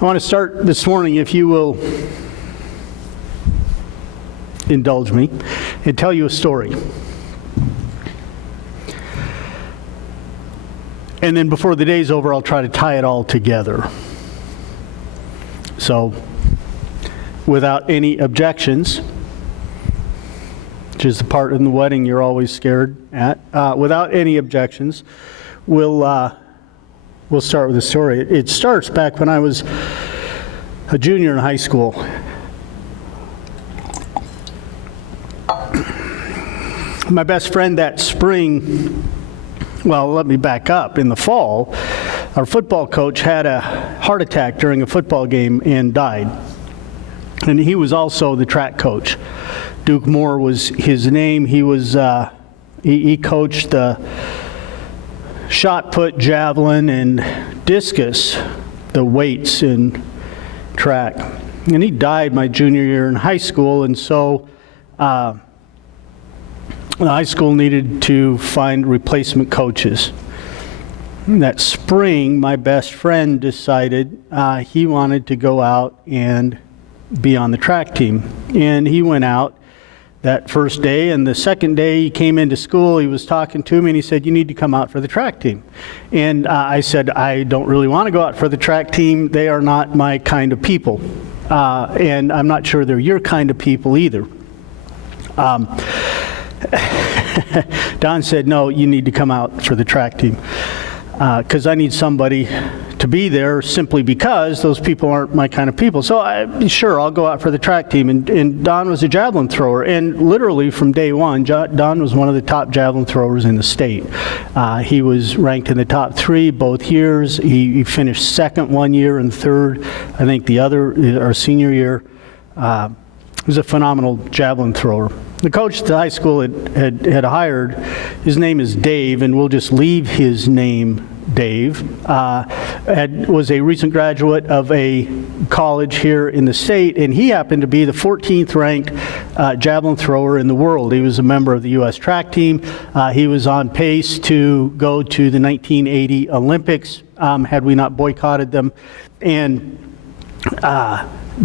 I want to start this morning, if you will indulge me, and tell you a story. And then before the day's over, I'll try to tie it all together. So, without any objections, which is the part in the wedding you're always scared at, without any objections, we'll start with a story. It starts back when I was a junior in high school. My best friend that spring, well, let me back up. In the fall, our football coach had a heart attack during a football game and died. And he was also the track coach. Duke Moore was his name. He was he coached the shot put, javelin, and discus, the weights in track. And he died my junior year in high school, and so the high school needed to find replacement coaches. That spring, my best friend decided he wanted to go out and be on the track team. And he went out that first day, and the second day he came into school, he was talking to me and he said, "You need to come out for the track team." And I said, "I don't really want to go out for the track team. They are not my kind of people. And I'm not sure they're your kind of people either." Don said, "No, you need to come out for the track team. Because I need somebody to be there simply because those people aren't my kind of people." So sure, I'll go out for the track team. And Don was a javelin thrower. And literally from day one, Don was one of the top javelin throwers in the state. He was ranked in the top 3 both years. He finished second one year and third, I think the other, our senior year. He was a phenomenal javelin thrower. The coach at the high school had hired, his name is Dave, and we'll just leave his name Dave, was a recent graduate of a college here in the state, and he happened to be the 14th ranked javelin thrower in the world. He was a member of the U.S. track team. He was on pace to go to the 1980 Olympics, had we not boycotted them. And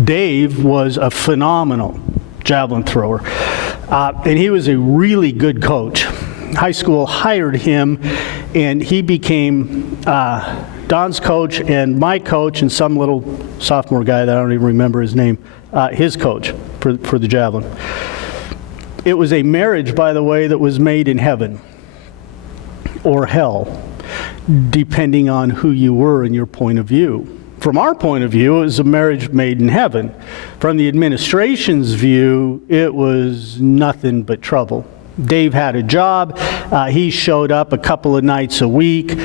Dave was a phenomenal javelin thrower. And he was a really good coach. High school hired him, and he became Don's coach and my coach and some little sophomore guy that I don't even remember his name, his coach for the javelin. It was a marriage, by the way, that was made in heaven or hell, depending on who you were and your point of view. From our point of view, it was a marriage made in heaven. From the administration's view, it was nothing but trouble. Dave had a job. He showed up a couple of nights a week.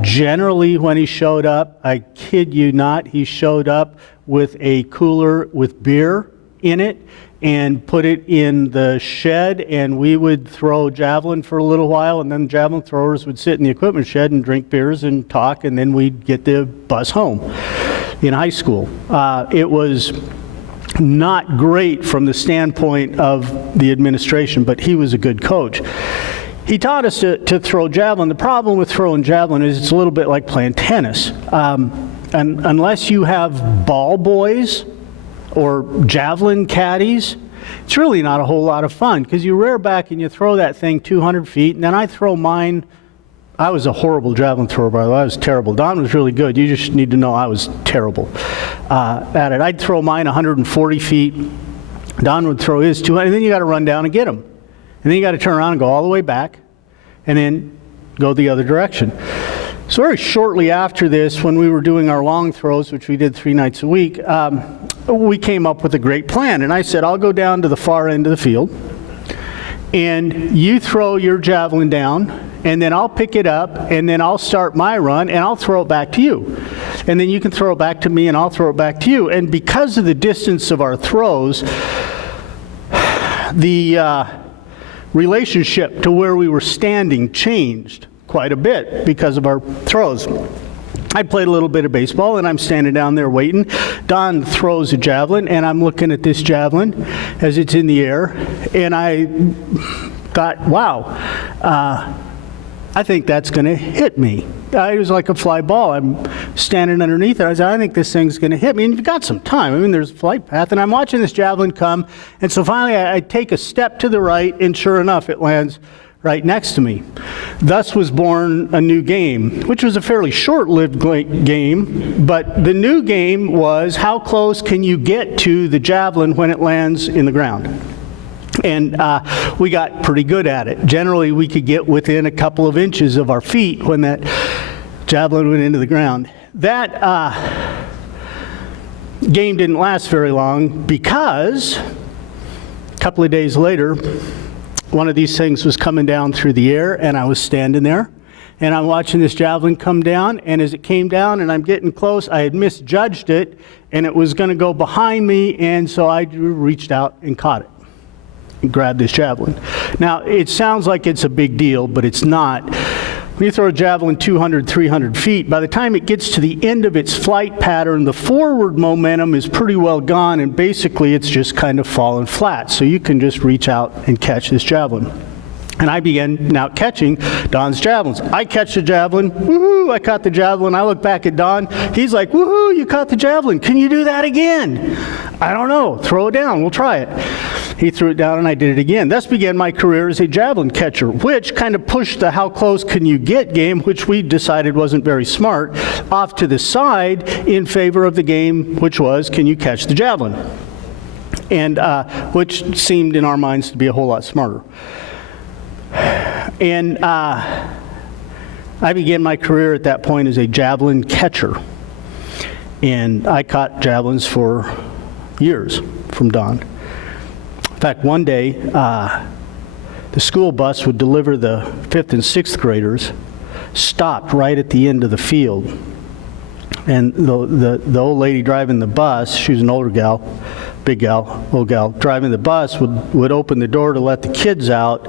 Generally, when he showed up, I kid you not, he showed up with a cooler with beer in it and put it in the shed, and we would throw javelin for a little while, and then javelin throwers would sit in the equipment shed and drink beers and talk, and then we'd get the bus home in high school. It was not great from the standpoint of the administration, but he was a good coach. He taught us to throw javelin. The problem with throwing javelin is it's a little bit like playing tennis. And unless you have ball boys or javelin caddies, it's really not a whole lot of fun, because you rear back and you throw that thing 200 feet, and then I throw mine. I was a horrible javelin thrower, by the way. I was terrible. Don was really good. You just need to know I was terrible at it. I'd throw mine 140 feet. Don would throw his 200, and then you got to run down and get them. And then you got to turn around and go all the way back, and then go the other direction. So very shortly after this, when we were doing our long throws, which we did 3 nights a week, we came up with a great plan. And I said, "I'll go down to the far end of the field, and you throw your javelin down, and then I'll pick it up, and then I'll start my run, and I'll throw it back to you. And then you can throw it back to me, and I'll throw it back to you." And because of the distance of our throws, the relationship to where we were standing changed quite a bit because of our throws. I played a little bit of baseball, and I'm standing down there waiting. Don throws a javelin, and I'm looking at this javelin as it's in the air, and I thought, wow, I think that's going to hit me. It was like a fly ball. I'm standing underneath it. I said, I think this thing's going to hit me. And you've got some time. I mean, there's a flight path. And I'm watching this javelin come. And so finally, I take a step to the right, and sure enough, it lands right next to me. Thus was born a new game, which was a fairly short-lived game, but the new game was how close can you get to the javelin when it lands in the ground? And we got pretty good at it. Generally, we could get within a couple of inches of our feet when that javelin went into the ground. That game didn't last very long because a couple of days later, one of these things was coming down through the air, and I was standing there, and I'm watching this javelin come down, and as it came down and I'm getting close, I had misjudged it, and it was going to go behind me, and so I reached out and caught it and grabbed this javelin. Now, it sounds like it's a big deal, but it's not. When you throw a javelin 200, 300 feet, by the time it gets to the end of its flight pattern, the forward momentum is pretty well gone, and basically it's just kind of fallen flat. So you can just reach out and catch this javelin. And I began now catching Don's javelins. I catch the javelin, woohoo, I caught the javelin. I look back at Don, he's like, woohoo, you caught the javelin. Can you do that again? I don't know, throw it down, we'll try it. He threw it down and I did it again. Thus began my career as a javelin catcher, which kind of pushed the how close can you get game, which we decided wasn't very smart, off to the side in favor of the game, which was, can you catch the javelin? And which seemed in our minds to be a whole lot smarter. And I began my career at that point as a javelin catcher. And I caught javelins for years from Don. In fact, one day, the school bus would deliver the 5th and 6th graders, stopped right at the end of the field. And the old lady driving the bus, she was an older gal, big gal, old gal, driving the bus would open the door to let the kids out,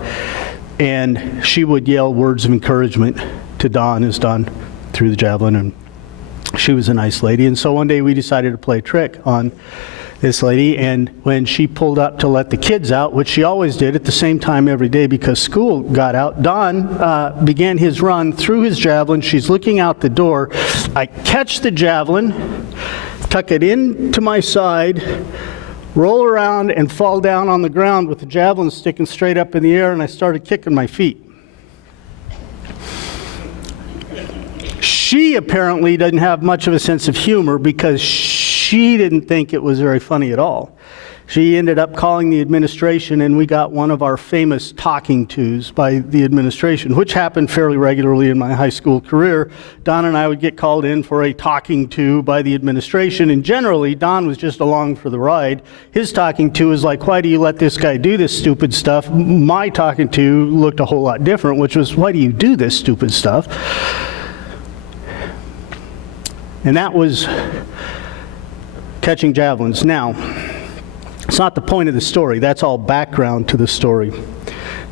and she would yell words of encouragement to Don as Don threw the javelin, and she was a nice lady. And so one day we decided to play a trick on this lady, and when she pulled up to let the kids out, which she always did at the same time every day because school got out, Don began his run through his javelin. She's looking out the door. I catch the javelin, tuck it into my side, roll around and fall down on the ground with the javelin sticking straight up in the air, and I started kicking my feet. She apparently doesn't have much of a sense of humor because she didn't think it was very funny at all. She ended up calling the administration, and we got one of our famous talking tos by the administration, which happened fairly regularly in my high school career. Don and I would get called in for a talking to by the administration, and generally Don was just along for the ride. His talking to is like, why do you let this guy do this stupid stuff? My talking to looked a whole lot different, which was, why do you do this stupid stuff? And that was catching javelins. Now, it's not the point of the story. That's all background to the story.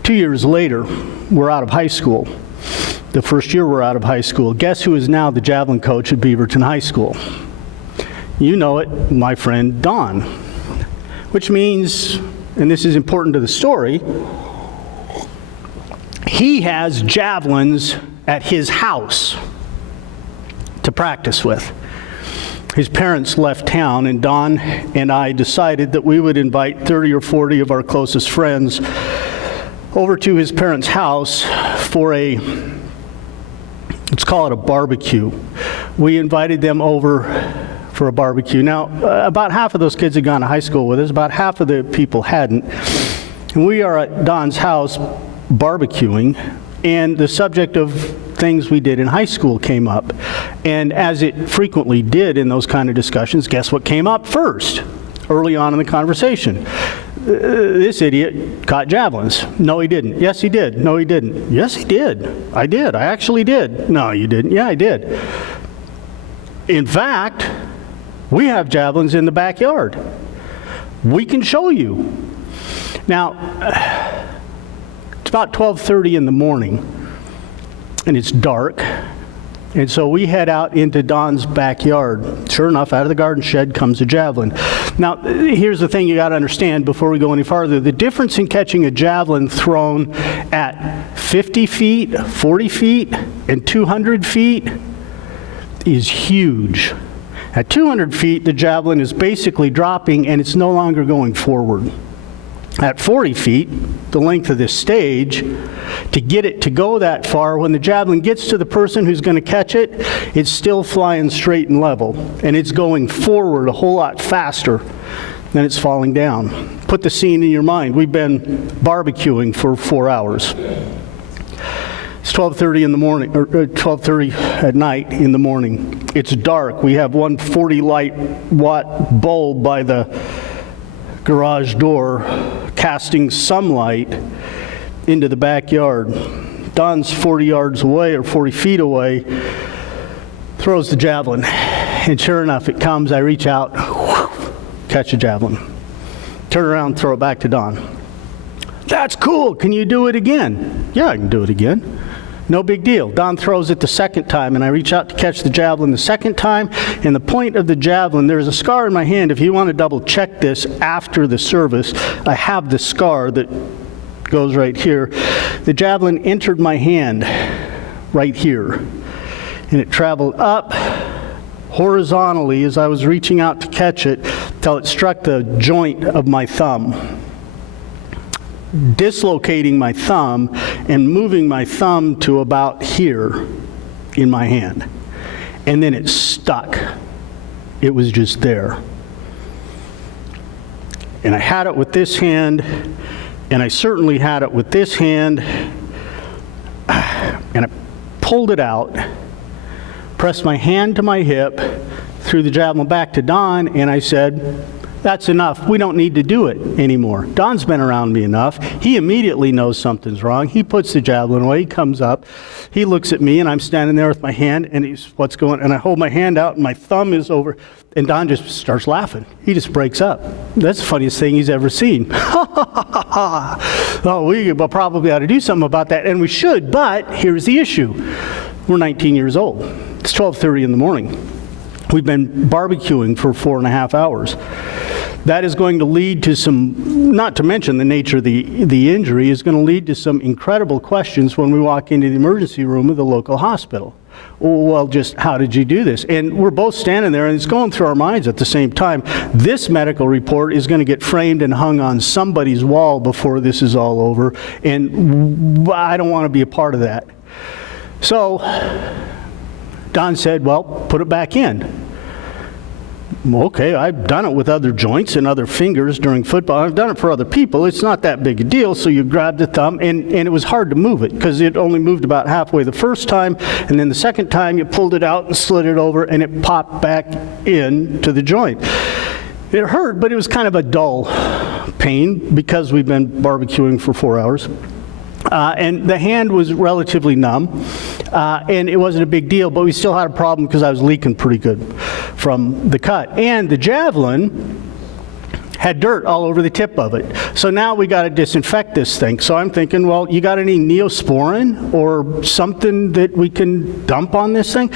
2 years later, we're out of high school. The first year we're out of high school. Guess who is now the javelin coach at Beaverton High School? You know it, my friend Don. Which means, and this is important to the story, he has javelins at his house to practice with. His parents left town, and Don and I decided that we would invite 30 or 40 of our closest friends over to his parents' house for let's call it a barbecue. We invited them over for a barbecue. Now, about half of those kids had gone to high school with us, about half of the people hadn't. And we are at Don's house barbecuing, and the subject of things we did in high school came up. And as it frequently did in those kind of discussions, guess what came up first, early on in the conversation? This idiot caught javelins. No, he didn't. Yes, he did. No, he didn't. Yes, he did. I did. I actually did. No, you didn't. Yeah, I did. In fact, we have javelins in the backyard. We can show you. Now, it's about 12:30 in the morning, and it's dark, and so we head out into Don's backyard. Sure enough, out of the garden shed comes a javelin. Now, here's the thing you got to understand before we go any farther. The difference in catching a javelin thrown at 50 feet, 40 feet, and 200 feet is huge. At 200 feet, the javelin is basically dropping and it's no longer going forward. At 40 feet, the length of this stage, to get it to go that far, when the javelin gets to the person who's going to catch it, it's still flying straight and level, and it's going forward a whole lot faster than it's falling down. Put the scene in your mind. We've been barbecuing for 4 hours. It's 12:30 in the morning, or 12:30 at night in the morning. It's dark. We have one 40-watt bulb by the garage door casting some light into the backyard. Don's 40 yards away or 40 feet away, throws the javelin, and sure enough, it comes. I reach out, catch a javelin, turn around, throw it back to Don. That's cool. Can you do it again? Yeah, I can do it again. No big deal. Don throws it the second time, and I reach out to catch the javelin the second time, and the point of the javelin, there's a scar in my hand. If you want to double check this after the service, I have the scar that goes right here. The javelin entered my hand right here, and it traveled up horizontally as I was reaching out to catch it till it struck the joint of my thumb, dislocating my thumb and moving my thumb to about here in my hand. And then it stuck. It was just there. And I had it with this hand, and I certainly had it with this hand, and I pulled it out, pressed my hand to my hip, threw the javelin back to Don, and I said, that's enough. We don't need to do it anymore. Don's been around me enough. He immediately knows something's wrong. He puts the javelin away. He comes up. He looks at me, and I'm standing there with my hand, and he's, what's going on? And I hold my hand out, and my thumb is over, and Don just starts laughing. He just breaks up. That's the funniest thing he's ever seen. Oh, we probably ought to do something about that, and we should, but here's the issue. We're 19 years old. It's 12:30 in the morning. We've been barbecuing for 4.5 hours. That is going to lead to some, not to mention the nature of the injury, is going to lead to some incredible questions when we walk into the emergency room of the local hospital. Well, just how did you do this? And we're both standing there, and it's going through our minds at the same time. This medical report is going to get framed and hung on somebody's wall before this is all over, and I don't want to be a part of that. So Don said, well, put it back in. Okay, I've done it with other joints and other fingers during football. I've done it for other people. It's not that big a deal. So you grab the thumb, and it was hard to move it because it only moved about halfway the first time, and then the second time you pulled it out and slid it over, and it popped back into the joint. It hurt, but it was kind of a dull pain because we've been barbecuing for 4 hours. And the hand was relatively numb, and it wasn't a big deal, but we still had a problem because I was leaking pretty good from the cut. And the javelin had dirt all over the tip of it. So now we got to disinfect this thing. So I'm thinking, well, you got any Neosporin or something that we can dump on this thing?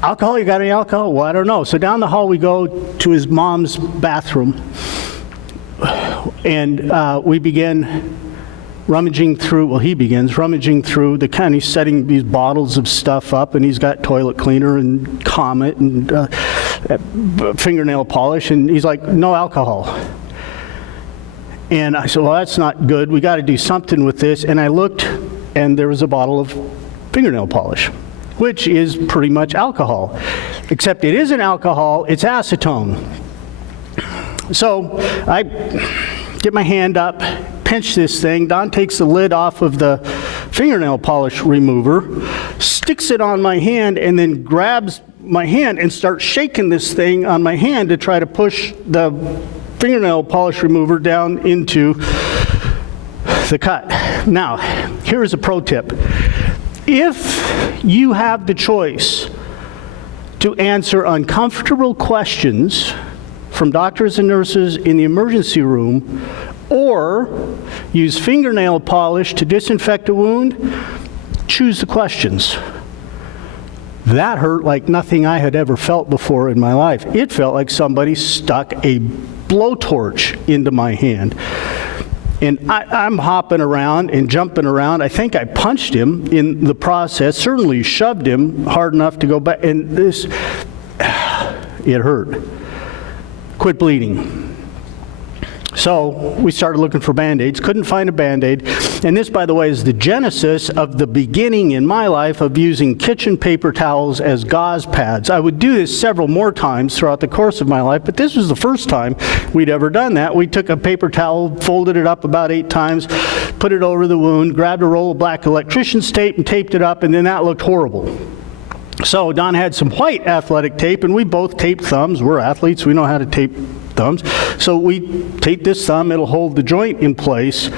Alcohol, you got any alcohol? Well, I don't know. So down the hall we go to his mom's bathroom, and we begin rummaging through, well, he begins rummaging through the kind, he's setting these bottles of stuff up, and he's got toilet cleaner and Comet and fingernail polish, and he's like, no alcohol. And I said, well, that's not good. We got to do something with this. And I looked, and there was a bottle of fingernail polish, which is pretty much alcohol, except it isn't alcohol, it's acetone. So I get my hand up, pinch this thing. Don takes the lid off of the fingernail polish remover, sticks it on my hand, and then grabs my hand and starts shaking this thing on my hand to try to push the fingernail polish remover down into the cut. Now, here's a pro tip. If you have the choice to answer uncomfortable questions from doctors and nurses in the emergency room, or use fingernail polish to disinfect a wound, choose the questions. That hurt like nothing I had ever felt before in my life. It felt like somebody stuck a blowtorch into my hand. And I'm hopping around and jumping around. I think I punched him in the process, certainly shoved him hard enough to go back. And this, it hurt. Quit bleeding. So we started looking for Band-Aids, couldn't find a Band-Aid. And this, by the way, is the genesis of the beginning in my life of using kitchen paper towels as gauze pads. I would do this several more times throughout the course of my life, but this was the first time we'd ever done that. We took a paper towel, folded it up about 8 times, put it over the wound, grabbed a roll of black electrician's tape and taped it up, and then that looked horrible. So Don had some white athletic tape, and we both taped thumbs. We're athletes. We know how to tape thumbs. So we tape this thumb. It'll hold the joint in place,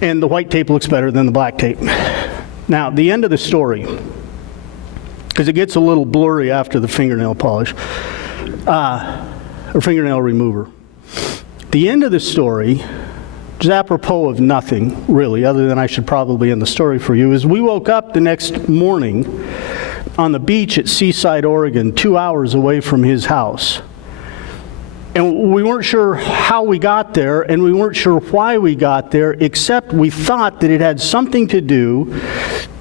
and the white tape looks better than the black tape. Now, the end of the story, because it gets a little blurry after the fingernail polish, or fingernail remover. The end of the story, which is apropos of nothing, really, other than I should probably end the story for you, is we woke up the next morning on the beach at Seaside, Oregon, 2 hours away from his house. And we weren't sure how we got there, and we weren't sure why we got there, except we thought that it had something to do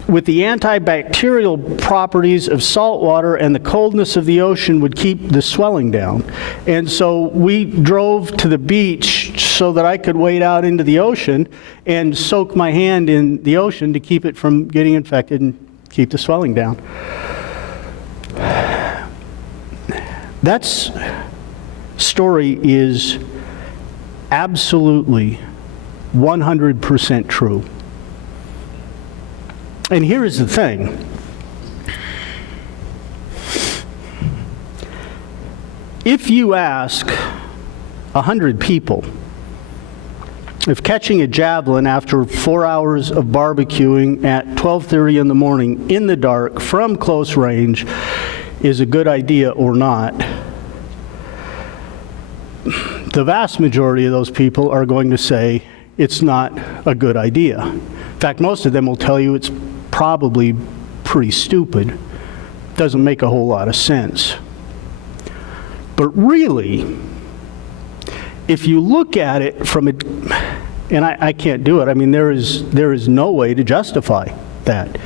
with the antibacterial properties of salt water, and the coldness of the ocean would keep the swelling down. And so we drove to the beach so that I could wade out into the ocean and soak my hand in the ocean to keep it from getting infected and keep the swelling down. That story is absolutely 100% true. And here is the thing. If you ask 100 people if catching a javelin after 4 hours of barbecuing at 12:30 in the morning in the dark from close range is a good idea or not, the vast majority of those people are going to say it's not a good idea. In fact, most of them will tell you it's probably pretty stupid. Doesn't make a whole lot of sense. But really, if you look at it from a, and I can't do it, I mean, there is no way to justify that.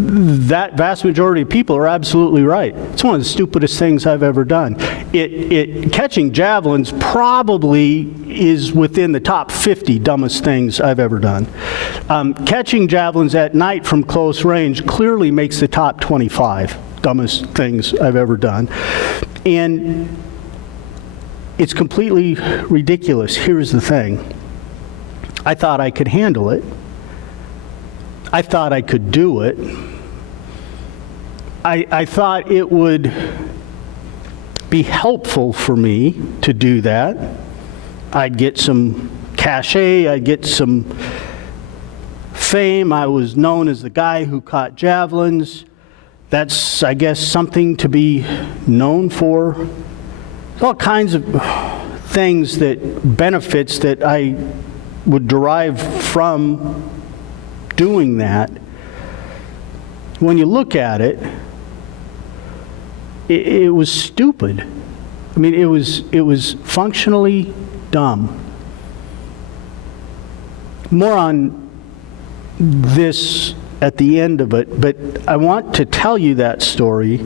That vast majority of people are absolutely right. It's one of the stupidest things I've ever done. Catching javelins probably is within the top 50 dumbest things I've ever done. Catching javelins at night from close range clearly makes the top 25 dumbest things I've ever done. And it's completely ridiculous. Here's the thing. I thought I could handle it. I thought I could do it. I thought it would be helpful for me to do that. I'd get some cachet, I'd get some fame. I was known as the guy who caught javelins. That's, I guess, something to be known for. There's all kinds of things that, benefits that I would derive from doing that. When you look at it, it was stupid. I mean, it was functionally dumb. More on this at the end of it, but I want to tell you that story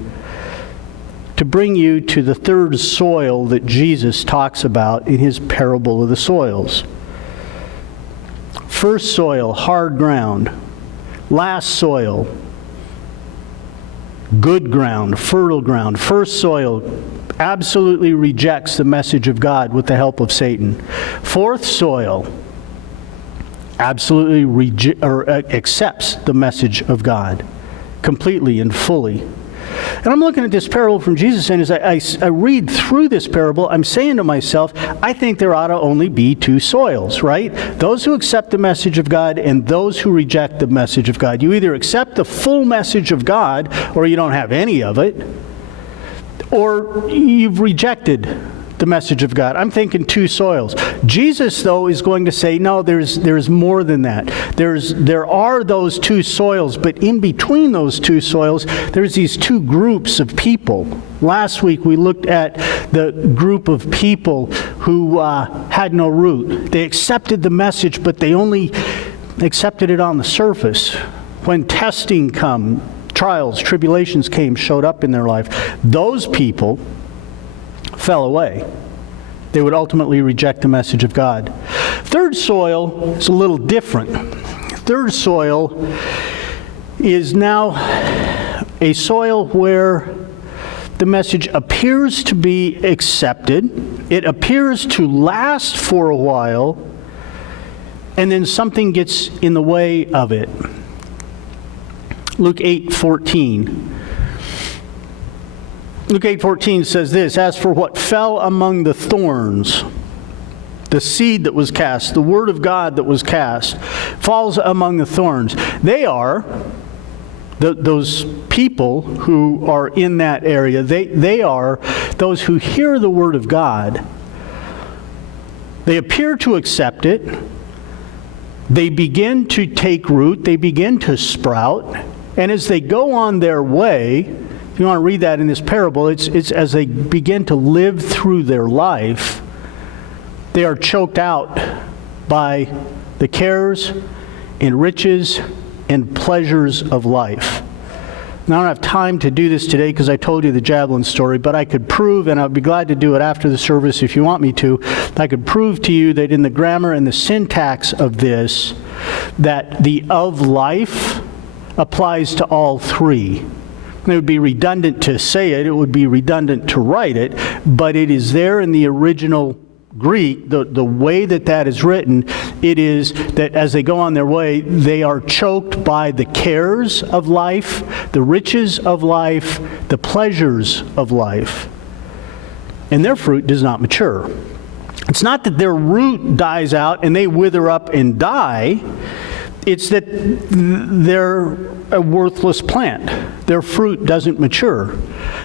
to bring you to the third soil that Jesus talks about in his parable of the soils. First soil, hard ground. Last soil, good ground, fertile ground. First soil absolutely rejects the message of God with the help of Satan. Fourth soil absolutely accepts the message of God completely and fully. And I'm looking at this parable from Jesus, and as I read through this parable, I'm saying to myself, I think there ought to only be two soils, right? Those who accept the message of God and those who reject the message of God. You either accept the full message of God, or you don't have any of it, or you've rejected the message of God. I'm thinking two soils. Jesus, though, is going to say, no, there's more than that. There are those two soils, but in between those two soils, there's these two groups of people. Last week, we looked at the group of people who had no root. They accepted the message, but they only accepted it on the surface. When testing come, trials, tribulations came, showed up in their life, those people fell away. They would ultimately reject the message of God. Third soil is a little different. Third soil is now a soil where the message appears to be accepted. It appears to last for a while, and then something gets in the way of it. Luke 8:14. Luke 8:14 says this, "As for what fell among the thorns, the seed that was cast, the word of God that was cast, falls among the thorns." They are, those people who are in that area, they are those who hear the word of God. They appear to accept it. They begin to take root. They begin to sprout. And as they go on their way, if you want to read that in this parable, it's as they begin to live through their life, they are choked out by the cares and riches and pleasures of life. Now, I don't have time to do this today because I told you the javelin story, but I could prove, and I'd be glad to do it after the service if you want me to, I could prove to you that in the grammar and the syntax of this, that the of life applies to all three. It would be redundant to say it, it would be redundant to write it, but it is there in the original Greek, the way that is written. It is that as they go on their way, they are choked by the cares of life, the riches of life, the pleasures of life, and their fruit does not mature. It's not that their root dies out and they wither up and die. It's that they're a worthless plant. Their fruit doesn't mature.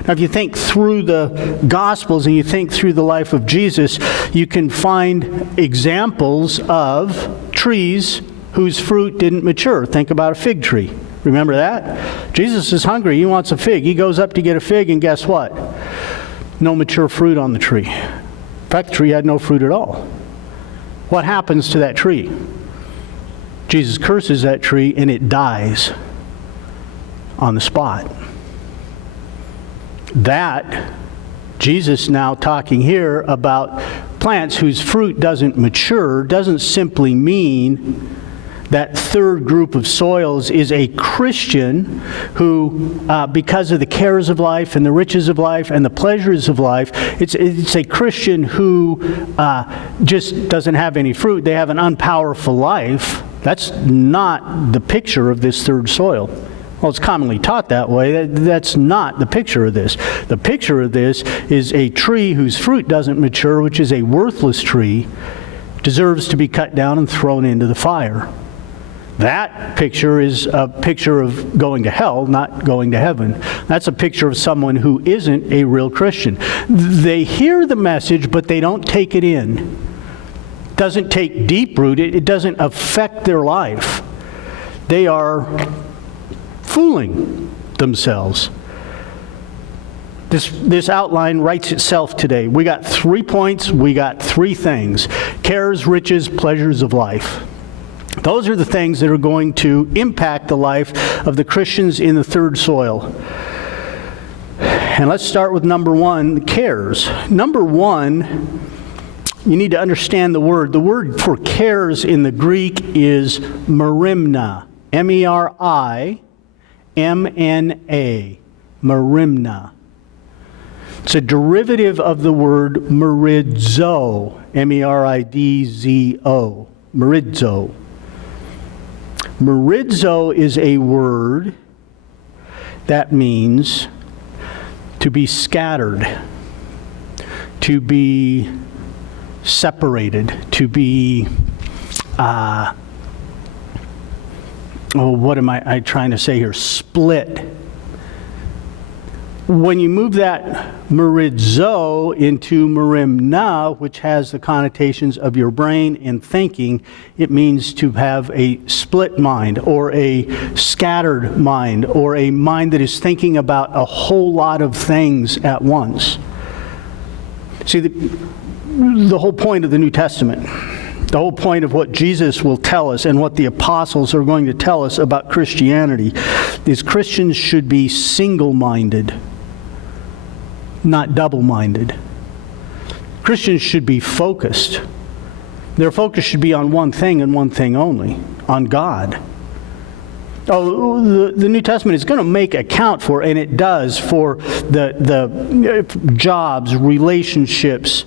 Now, if you think through the Gospels and you think through the life of Jesus, you can find examples of trees whose fruit didn't mature. Think about a fig tree. Remember that? Jesus is hungry. He wants a fig. He goes up to get a fig, and guess what? No mature fruit on the tree. In fact, the tree had no fruit at all. What happens to that tree? Jesus curses that tree, and it dies on the spot. That, Jesus now talking here about plants whose fruit doesn't mature, doesn't simply mean that third group of soils is a Christian who, because of the cares of life and the riches of life and the pleasures of life, it's a Christian who just doesn't have any fruit. They have an unpowerful life. That's not the picture of this third soil. Well, it's commonly taught that way. That's not the picture of this. The picture of this is a tree whose fruit doesn't mature, which is a worthless tree, deserves to be cut down and thrown into the fire. That picture is a picture of going to hell, not going to heaven. That's a picture of someone who isn't a real Christian. They hear the message, but they don't take it in. It doesn't take deep root. It doesn't affect their life. They are fooling themselves. This outline writes itself today. We got 3 points. We got 3 things: cares, riches, pleasures of life. Those are the things that are going to impact the life of the Christians in the third soil. And let's start with number 1, cares. Number 1, you need to understand the word. The word for cares in the Greek is merimna. M-E-R-I-M-N-A. Merimna. It's a derivative of the word meridzo. M-E-R-I-D-Z-O. Meridzo. Meridzo is a word that means to be scattered, to be separated, to be, what am I trying to say here? Split. When you move that merizo into merimna, which has the connotations of your brain and thinking, it means to have a split mind or a scattered mind or a mind that is thinking about a whole lot of things at once. See, the whole point of the New Testament, the whole point of what Jesus will tell us and what the apostles are going to tell us about Christianity is Christians should be single-minded, not double-minded. Christians should be focused. Their focus should be on one thing and one thing only, on God. Oh, the New Testament is going to make account for, and it does, for the jobs, relationships,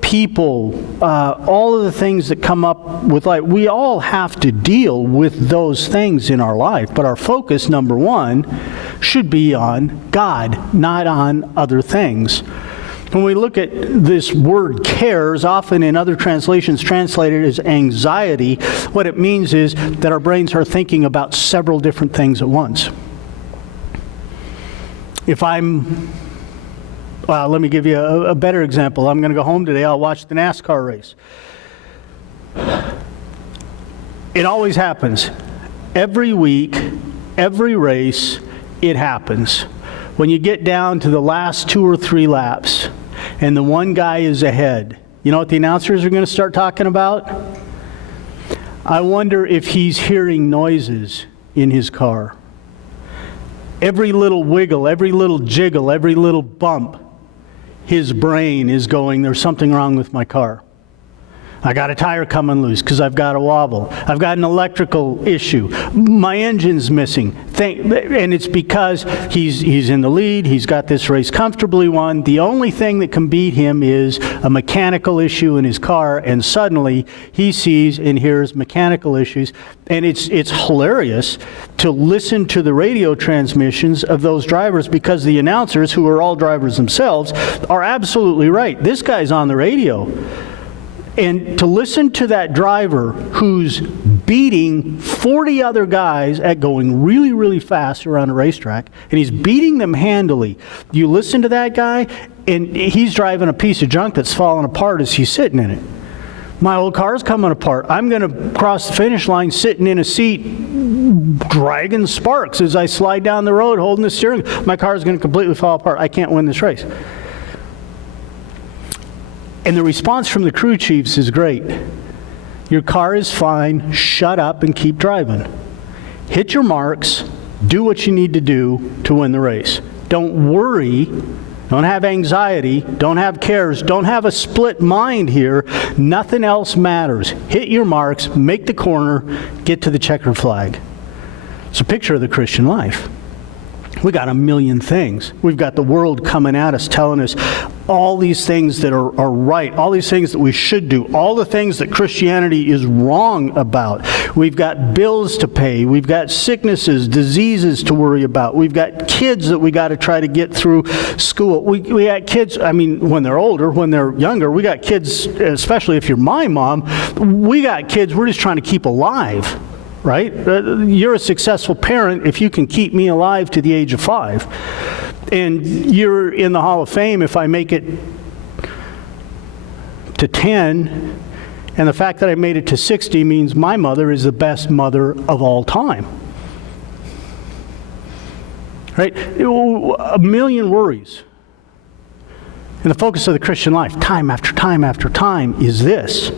people, all of the things that come up with life. We all have to deal with those things in our life, but our focus, number one, should be on God, not on other things. When we look at this word cares, often in other translations translated as anxiety, what it means is that our brains are thinking about several different things at once. Well, let me give you a better example. I'm going to go home today. I'll watch the NASCAR race. It always happens. Every week, every race, it happens. When you get down to the last 2 or 3 laps and the one guy is ahead, you know what the announcers are going to start talking about? I wonder if he's hearing noises in his car. Every little wiggle, every little jiggle, every little bump, his brain is going, there's something wrong with my car. I got a tire coming loose because I've got a wobble. I've got an electrical issue. My engine's missing. And it's because he's in the lead. He's got this race comfortably won. The only thing that can beat him is a mechanical issue in his car, and suddenly he sees and hears mechanical issues. And it's hilarious to listen to the radio transmissions of those drivers, because the announcers, who are all drivers themselves, are absolutely right. This guy's on the radio. And to listen to that driver who's beating 40 other guys at going really, really fast around a racetrack, and he's beating them handily. You listen to that guy, and he's driving a piece of junk that's falling apart as he's sitting in it. My old car's coming apart. I'm going to cross the finish line sitting in a seat, dragging sparks as I slide down the road, holding the steering. My car's going to completely fall apart. I can't win this race. And the response from the crew chiefs is great. Your car is fine. Shut up and keep driving. Hit your marks. Do what you need to do to win the race. Don't worry. Don't have anxiety. Don't have cares. Don't have a split mind here. Nothing else matters. Hit your marks. Make the corner. Get to the checkered flag. It's a picture of the Christian life. We got a million things. We've got the world coming at us, telling us all these things that are right, all these things that we should do, all the things that Christianity is wrong about. We've got bills to pay. We've got sicknesses, diseases to worry about. We've got kids that we got to try to get through school. We got kids, I mean, when they're older, when they're younger, we got kids, especially if you're my mom, we got kids we're just trying to keep alive. Right? You're a successful parent if you can keep me alive to the age of 5. And you're in the Hall of Fame if I make it to 10. And the fact that I made it to 60 means my mother is the best mother of all time. Right? A million worries. And the focus of the Christian life, time after time after time, is this.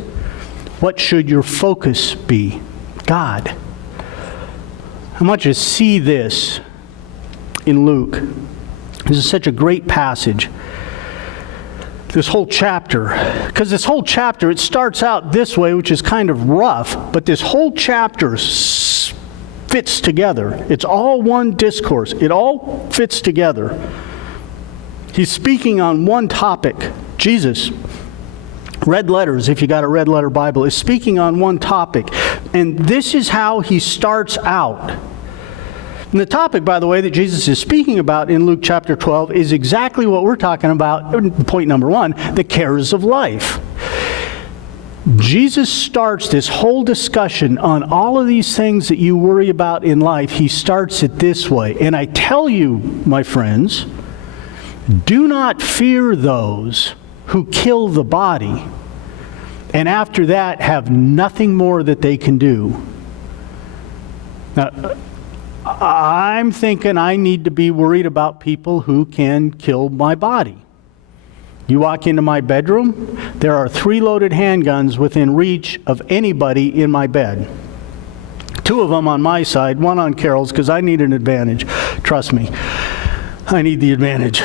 What should your focus be? God. I want you to see this in Luke. This is such a great passage. This whole chapter. Because this whole chapter, it starts out this way, which is kind of rough, but this whole chapter fits together. It's all one discourse. It all fits together. He's speaking on one topic. Jesus, red letters, if you got a red letter Bible, is speaking on one topic. And this is how he starts out. And the topic, by the way, that Jesus is speaking about in Luke chapter 12 is exactly what we're talking about, point number 1, the cares of life. Jesus starts this whole discussion on all of these things that you worry about in life. He starts it this way. And I tell you, my friends, Do not fear those who kill the body, and after that have nothing more that they can do. Now, I'm thinking I need to be worried about people who can kill my body. You walk into my bedroom, there are 3 loaded handguns within reach of anybody in my bed. 2 of them on my side, 1 on Carol's, because I need an advantage. Trust me, I need the advantage.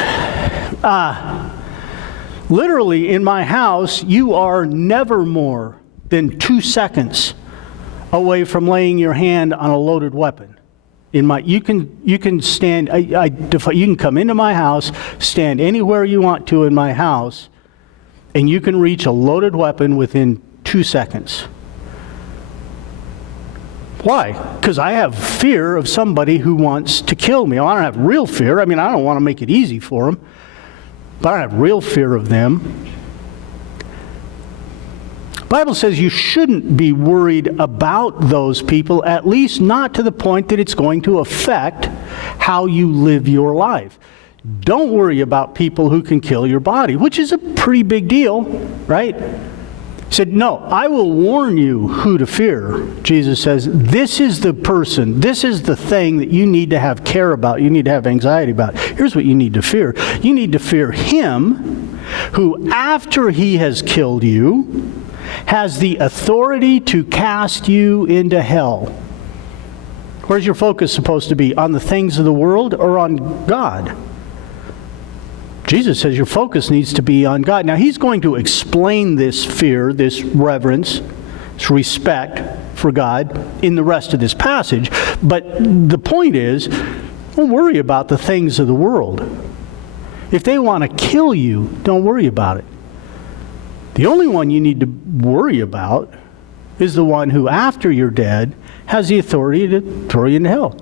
Literally, in my house, you are never more than 2 seconds away from laying your hand on a loaded weapon. You can stand. You can come into my house, stand anywhere you want to in my house, and you can reach a loaded weapon within 2 seconds. Why? Because I have fear of somebody who wants to kill me. Well, I don't have real fear. I mean, I don't want to make it easy for them, but I have real fear of them. The Bible says you shouldn't be worried about those people, at least not to the point that it's going to affect how you live your life. Don't worry about people who can kill your body, which is a pretty big deal, right? He said, no, I will warn you who to fear. Jesus says, this is the person, this is the thing that you need to have care about, you need to have anxiety about. Here's what you need to fear. You need to fear him who, after he has killed you, has the authority to cast you into hell. Where's your focus supposed to be? On the things of the world or on God? Jesus says your focus needs to be on God. Now, he's going to explain this fear, this reverence, this respect for God in the rest of this passage. But the point is, don't worry about the things of the world. If they want to kill you, don't worry about it. The only one you need to worry about is the one who, after you're dead, has the authority to throw you into hell.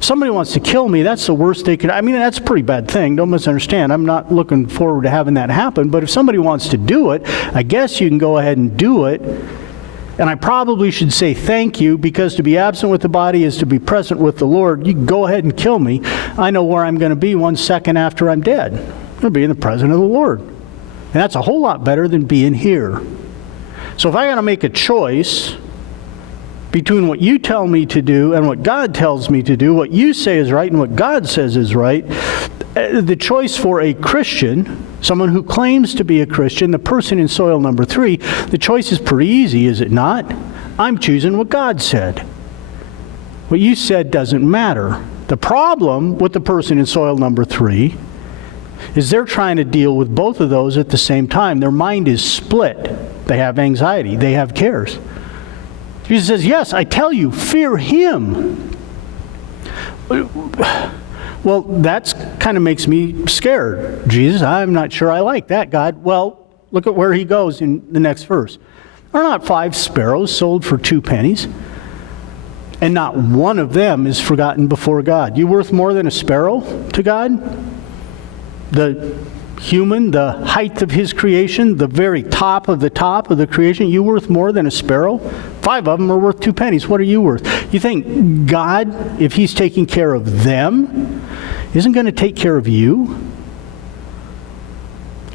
Somebody wants to kill me, that's the worst they could. I mean, that's a pretty bad thing. Don't misunderstand. I'm not looking forward to having that happen. But if somebody wants to do it, I guess you can go ahead and do it. And I probably should say thank you, because to be absent with the body is to be present with the Lord. You can go ahead and kill me. I know where I'm going to be 1 second after I'm dead. I'm going to be in the presence of the Lord. And that's a whole lot better than being here. So if I got to make a choice between what you tell me to do and what God tells me to do, what you say is right and what God says is right, the choice for a Christian, someone who claims to be a Christian, the person in soil number 3, the choice is pretty easy, is it not? I'm choosing what God said. What you said doesn't matter. The problem with the person in soil number 3 is they're trying to deal with both of those at the same time. Their mind is split. They have anxiety. They have cares. Jesus says, yes, I tell you, fear him. Well, that kind of makes me scared. Jesus, I'm not sure I like that, God. Well, look at where he goes in the next verse. Are not 5 sparrows sold for 2 pennies? And not one of them is forgotten before God. You worth more than a sparrow to God? The human, the height of his creation, the very top of the creation, you worth more than a sparrow? 5 of them are worth 2 pennies. What are you worth? You think God, if he's taking care of them, isn't going to take care of you?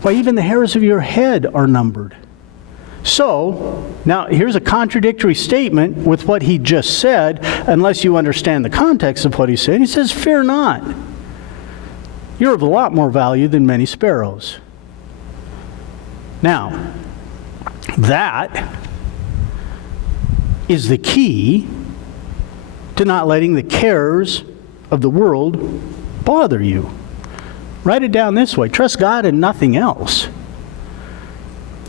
Why, even the hairs of your head are numbered. So, now here's a contradictory statement with what he just said, unless you understand the context of what he said. He says, fear not. You're of a lot more value than many sparrows. Now, that is the key to not letting the cares of the world bother you. Write it down this way. Trust God and nothing else.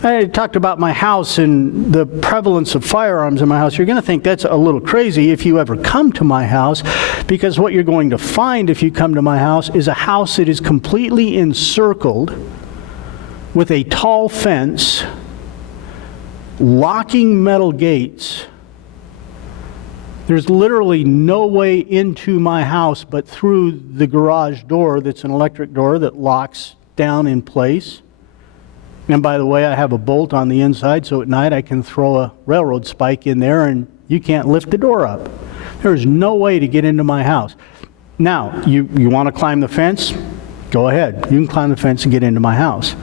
I talked about my house and the prevalence of firearms in my house. You're going to think that's a little crazy if you ever come to my house, because what you're going to find if you come to my house is a house that is completely encircled with a tall fence, locking metal gates. There's literally no way into my house but through the garage door that's an electric door that locks down in place. And by the way, I have a bolt on the inside, so at night I can throw a railroad spike in there and you can't lift the door up. There's no way to get into my house. Now, you want to climb the fence? Go ahead. You can climb the fence and get into my house.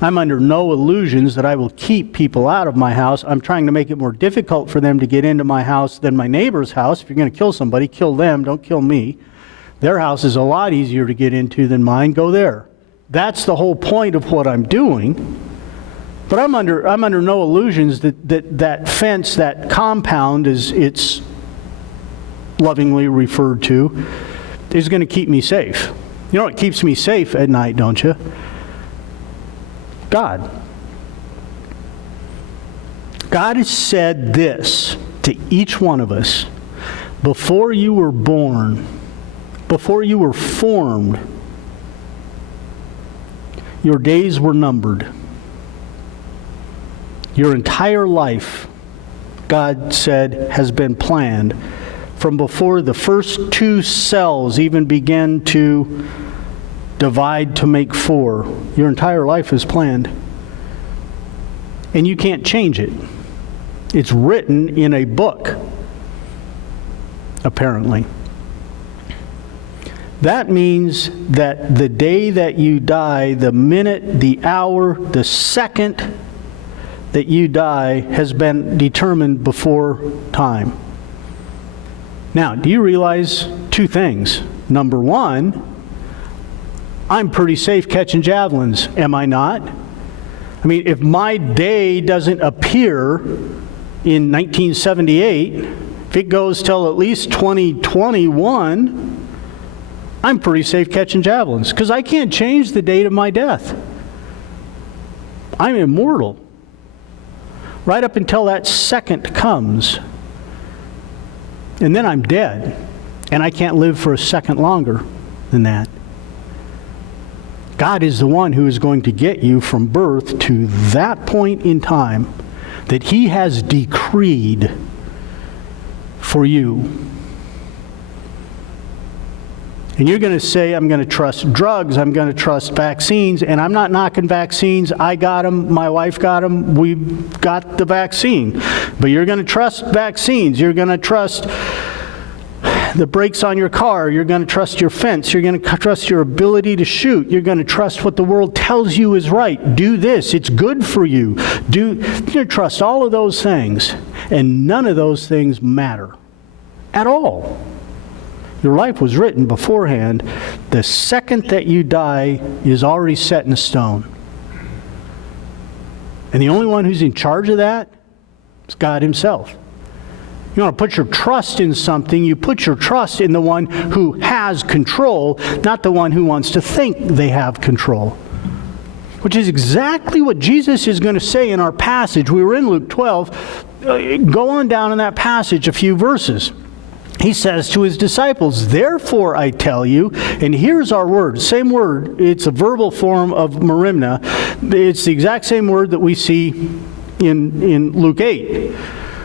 I'm under no illusions that I will keep people out of my house. I'm trying to make it more difficult for them to get into my house than my neighbor's house. If you're going to kill somebody, kill them, don't kill me. Their house is a lot easier to get into than mine. Go there. That's the whole point of what I'm doing. But I'm under no illusions that fence, that compound, as it's lovingly referred to, is going to keep me safe. You know what keeps me safe at night, don't you? God. God has said this to each one of us. Before you were born, before you were formed, your days were numbered. Your entire life, God said, has been planned from before the first 2 cells even began to divide to make 4. Your entire life is planned. And you can't change it. It's written in a book, apparently. That means that the day that you die, the minute, the hour, the second that you die has been determined before time. Now, do you realize 2 things? Number 1, I'm pretty safe catching javelins, am I not? I mean, if my day doesn't appear in 1978, if it goes till at least 2021, I'm pretty safe catching javelins, because I can't change the date of my death. I'm immortal. Right up until that second comes. And then I'm dead, and I can't live for a second longer than that. God is the one who is going to get you from birth to that point in time that He has decreed for you. And you're going to say, I'm going to trust drugs, I'm going to trust vaccines, and I'm not knocking vaccines. I got them, my wife got them, we got the vaccine. But you're going to trust vaccines, you're going to trust the brakes on your car, you're going to trust your fence, you're going to trust your ability to shoot, you're going to trust what the world tells you is right. Do this, it's good for you. You're going to trust all of those things, and none of those things matter at all. Your life was written beforehand. The second that you die is already set in stone. And the only one who's in charge of that is God Himself. You want to put your trust in something, you put your trust in the one who has control, not the one who wants to think they have control. Which is exactly what Jesus is going to say in our passage. We were in Luke 12. Go on down in that passage a few verses. He says to His disciples, therefore I tell you, and here's our word, same word, it's a verbal form of merimna. It's the exact same word that we see in Luke 8.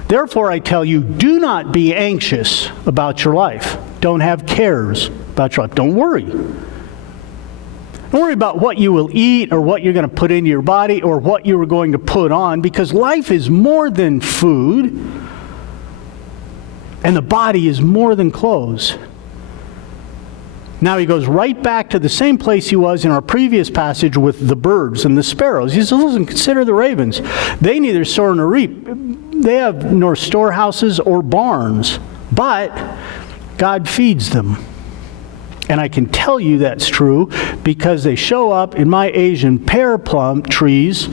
Therefore I tell you, do not be anxious about your life. Don't have cares about your life. Don't worry. Don't worry about what you will eat or what you're going to put into your body or what you are going to put on, because life is more than food. And the body is more than clothes. Now he goes right back to the same place he was in our previous passage with the birds and the sparrows. He says, listen, consider the ravens. They neither sow nor reap. They have nor storehouses or barns, but God feeds them. And I can tell you that's true because they show up in my Asian pear trees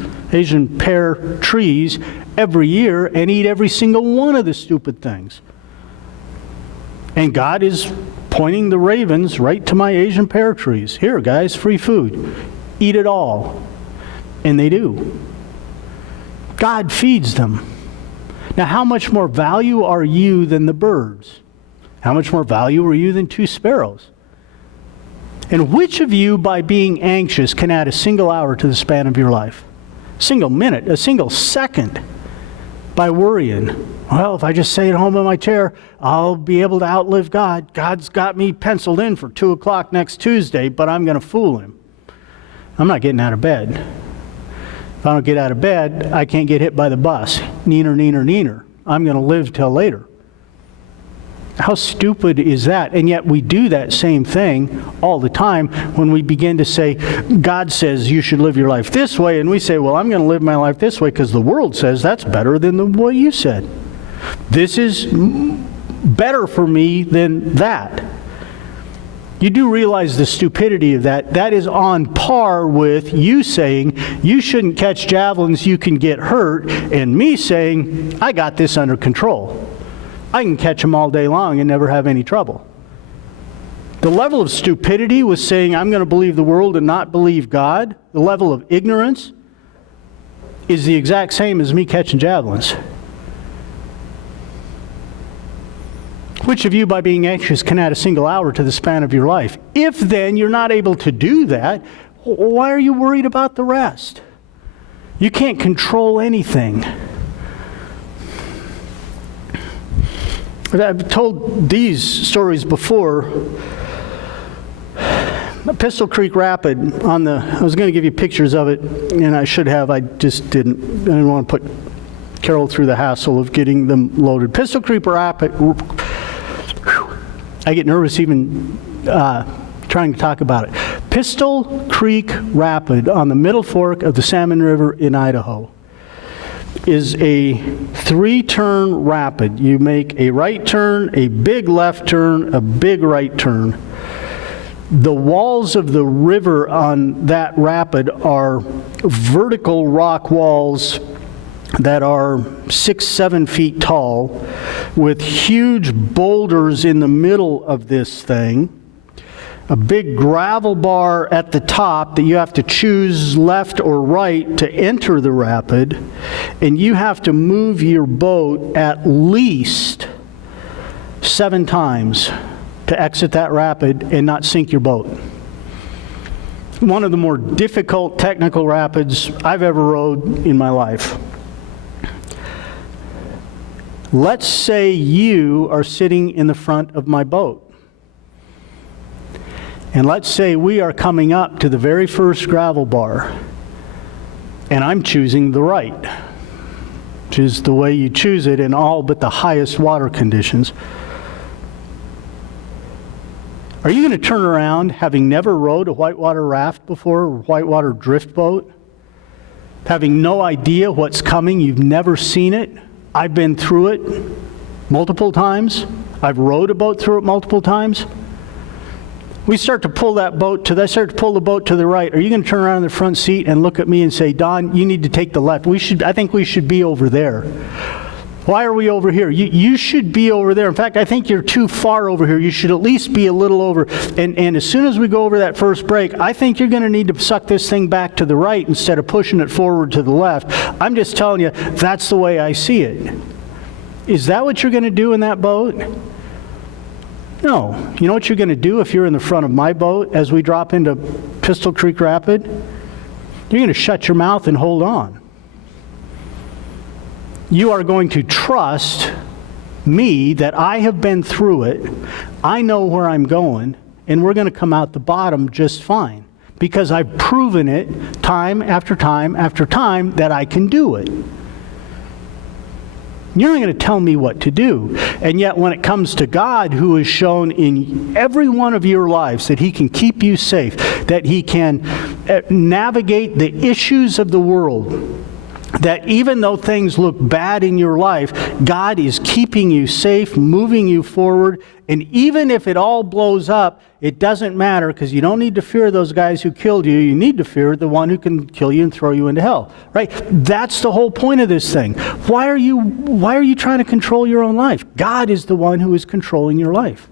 every year and eat every single one of the stupid things. And God is pointing the ravens right to my Asian pear trees. Here, guys, free food. Eat it all. And they do. God feeds them. Now, how much more value are you than the birds? How much more value are you than 2 sparrows? And which of you, by being anxious, can add a single hour to the span of your life? A single minute, a single second by worrying. Well, if I just stay at home in my chair, I'll be able to outlive God. God's got me penciled in for 2 o'clock next Tuesday, but I'm going to fool Him. I'm not getting out of bed. If I don't get out of bed, I can't get hit by the bus. Neener, neener, neener. I'm going to live till later. How stupid is that? And yet we do that same thing all the time when we begin to say, God says you should live your life this way, and we say, well, I'm going to live my life this way because the world says that's better than the way you said. This is better for me than that. You do realize the stupidity of that. That is on par with you saying, you shouldn't catch javelins, you can get hurt, and me saying, I got this under control. I can catch them all day long and never have any trouble. The level of stupidity was saying, I'm going to believe the world and not believe God. The level of ignorance is the exact same as me catching javelins. Which of you, by being anxious, can add a single hour to the span of your life? If then you're not able to do that, why are you worried about the rest? You can't control anything. I've told these stories before. Pistol Creek Rapid I was going to give you pictures of it, and I should have, I just didn't. I didn't want to put Carol through the hassle of getting them loaded. Pistol Creek Rapid, I get nervous even trying to talk about it. Pistol Creek Rapid on the Middle Fork of the Salmon River in Idaho is a 3-turn rapid. You make a right turn, a big left turn, a big right turn. The walls of the river on that rapid are vertical rock walls that are 6-7 feet tall with huge boulders in the middle of this thing, a big gravel bar at the top that you have to choose left or right to enter the rapid, and you have to move your boat at least 7 times to exit that rapid and not sink your boat. One of the more difficult technical rapids I've ever rode in my life. Let's say you are sitting in the front of my boat. And let's say we are coming up to the very first gravel bar, and I'm choosing the right, which is the way you choose it in all but the highest water conditions. Are you going to turn around, having never rowed a whitewater raft before, or whitewater drift boat, having no idea what's coming, you've never seen it? I've been through it multiple times. I've rowed a boat through it multiple times. I start to pull the boat to the right. Are you going to turn around in the front seat and look at me and say, Don, you need to take the left? I think we should be over there. Why are we over here? You should be over there. In fact, I think you're too far over here. You should at least be a little over. And as soon as we go over that first break, I think you're going to need to suck this thing back to the right instead of pushing it forward to the left. I'm just telling you, that's the way I see it. Is that what you're going to do in that boat? No. You know what you're going to do if you're in the front of my boat as we drop into Pistol Creek Rapid? You're going to shut your mouth and hold on. You are going to trust me that I have been through it, I know where I'm going, and we're going to come out the bottom just fine because I've proven it time after time after time that I can do it. You're not going to tell me what to do. And yet when it comes to God, who has shown in every one of your lives that he can keep you safe, that he can navigate the issues of the world, that even though things look bad in your life, God is keeping you safe, moving you forward, and even if it all blows up, it doesn't matter because you don't need to fear those guys who killed you. You need to fear the one who can kill you and throw you into hell, right? That's the whole point of this thing. Why are you trying to control your own life? God is the one who is controlling your life.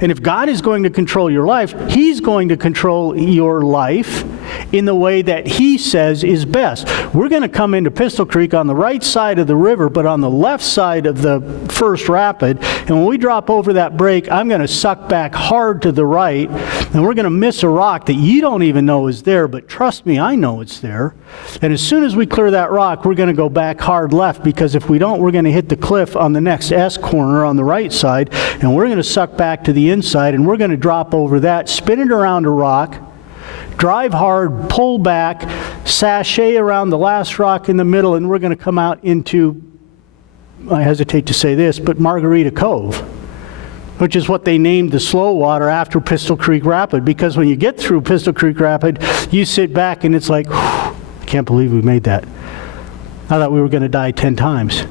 And if God is going to control your life, he's going to control your life in the way that he says is best. We're going to come into Pistol Creek on the right side of the river, but on the left side of the first rapid. And when we drop over that break, I'm going to suck back hard to the right, and we're going to miss a rock that you don't even know is there, but trust me, I know it's there. And as soon as we clear that rock, we're going to go back hard left, because if we don't, we're going to hit the cliff on the next S corner on the right side, and we're going to suck back to the inside, and we're going to drop over that, spin it around a rock, drive hard, pull back, sashay around the last rock in the middle, and we're going to come out into, I hesitate to say this, but Margarita Cove. which is what they named the slow water after Pistol Creek Rapid, because when you get through Pistol Creek Rapid, you sit back and it's like, I can't believe we made that. I thought we were going to die 10 times.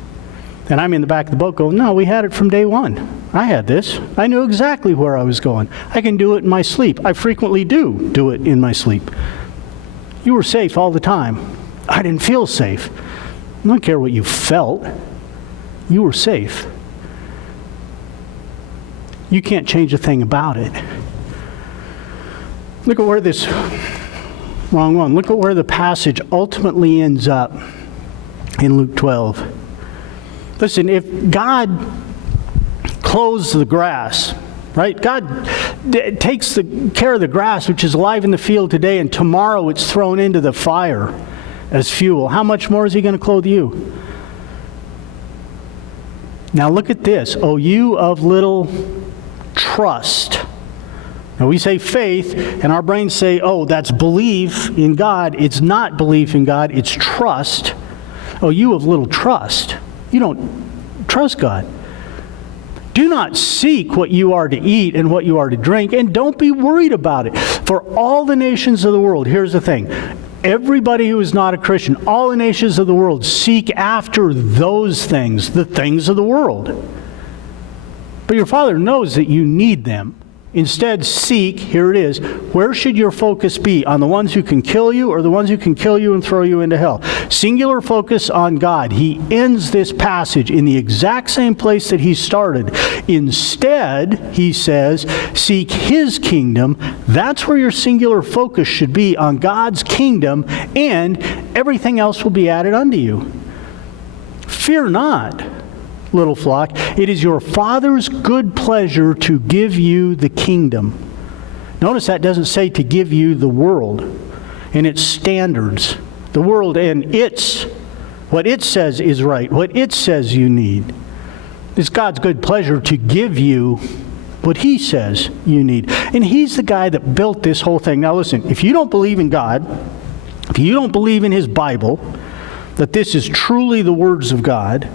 And I'm in the back of the boat going, no, we had it from day one. I had this. I knew exactly where I was going. I can do it in my sleep. I frequently do it in my sleep. You were safe all the time. I didn't feel safe. I don't care what you felt. You were safe. You can't change a thing about it. Look at where this, wrong one. Look at where the passage ultimately ends up in Luke 12. Listen, if God clothes the grass, right? God takes the care of the grass, which is alive in the field today, and tomorrow it's thrown into the fire as fuel. How much more is he going to clothe you? Now look at this. O you of little trust. Now we say faith, and our brains say, oh, that's belief in God. It's not belief in God, it's trust. Oh, you of little trust. You don't trust God. Do not seek what you are to eat and what you are to drink, and don't be worried about it. For all the nations of the world, here's the thing. Everybody who is not a Christian, all the nations of the world seek after those things, the things of the world. But your Father knows that you need them. Instead, seek, here it is, where should your focus be? On the ones who can kill you or the ones who can kill you and throw you into hell? Singular focus on God. He ends this passage in the exact same place that he started. Instead, he says, seek his kingdom. That's where your singular focus should be, on God's kingdom, and everything else will be added unto you. Fear not, little flock, it is your Father's good pleasure to give you the kingdom. Notice that doesn't say to give you the world and its standards. The world and what it says is right, what it says you need. It's God's good pleasure to give you what he says you need. And he's the guy that built this whole thing. Now listen, if you don't believe in God, if you don't believe in his Bible, that this is truly the words of God,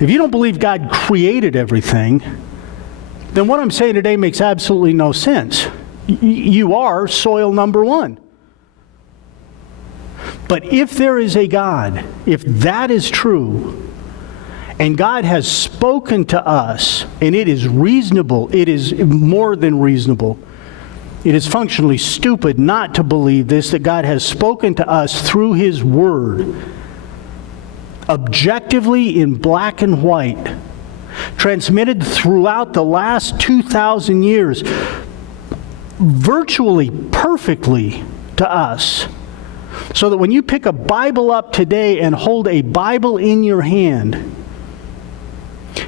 if you don't believe God created everything, then what I'm saying today makes absolutely no sense. You are soil number one. But if there is a God, if that is true, and God has spoken to us, and it is reasonable, it is more than reasonable, it is functionally stupid not to believe this, that God has spoken to us through his word, objectively in black and white, transmitted throughout the last 2,000 years, virtually perfectly to us. So that when you pick a Bible up today and hold a Bible in your hand,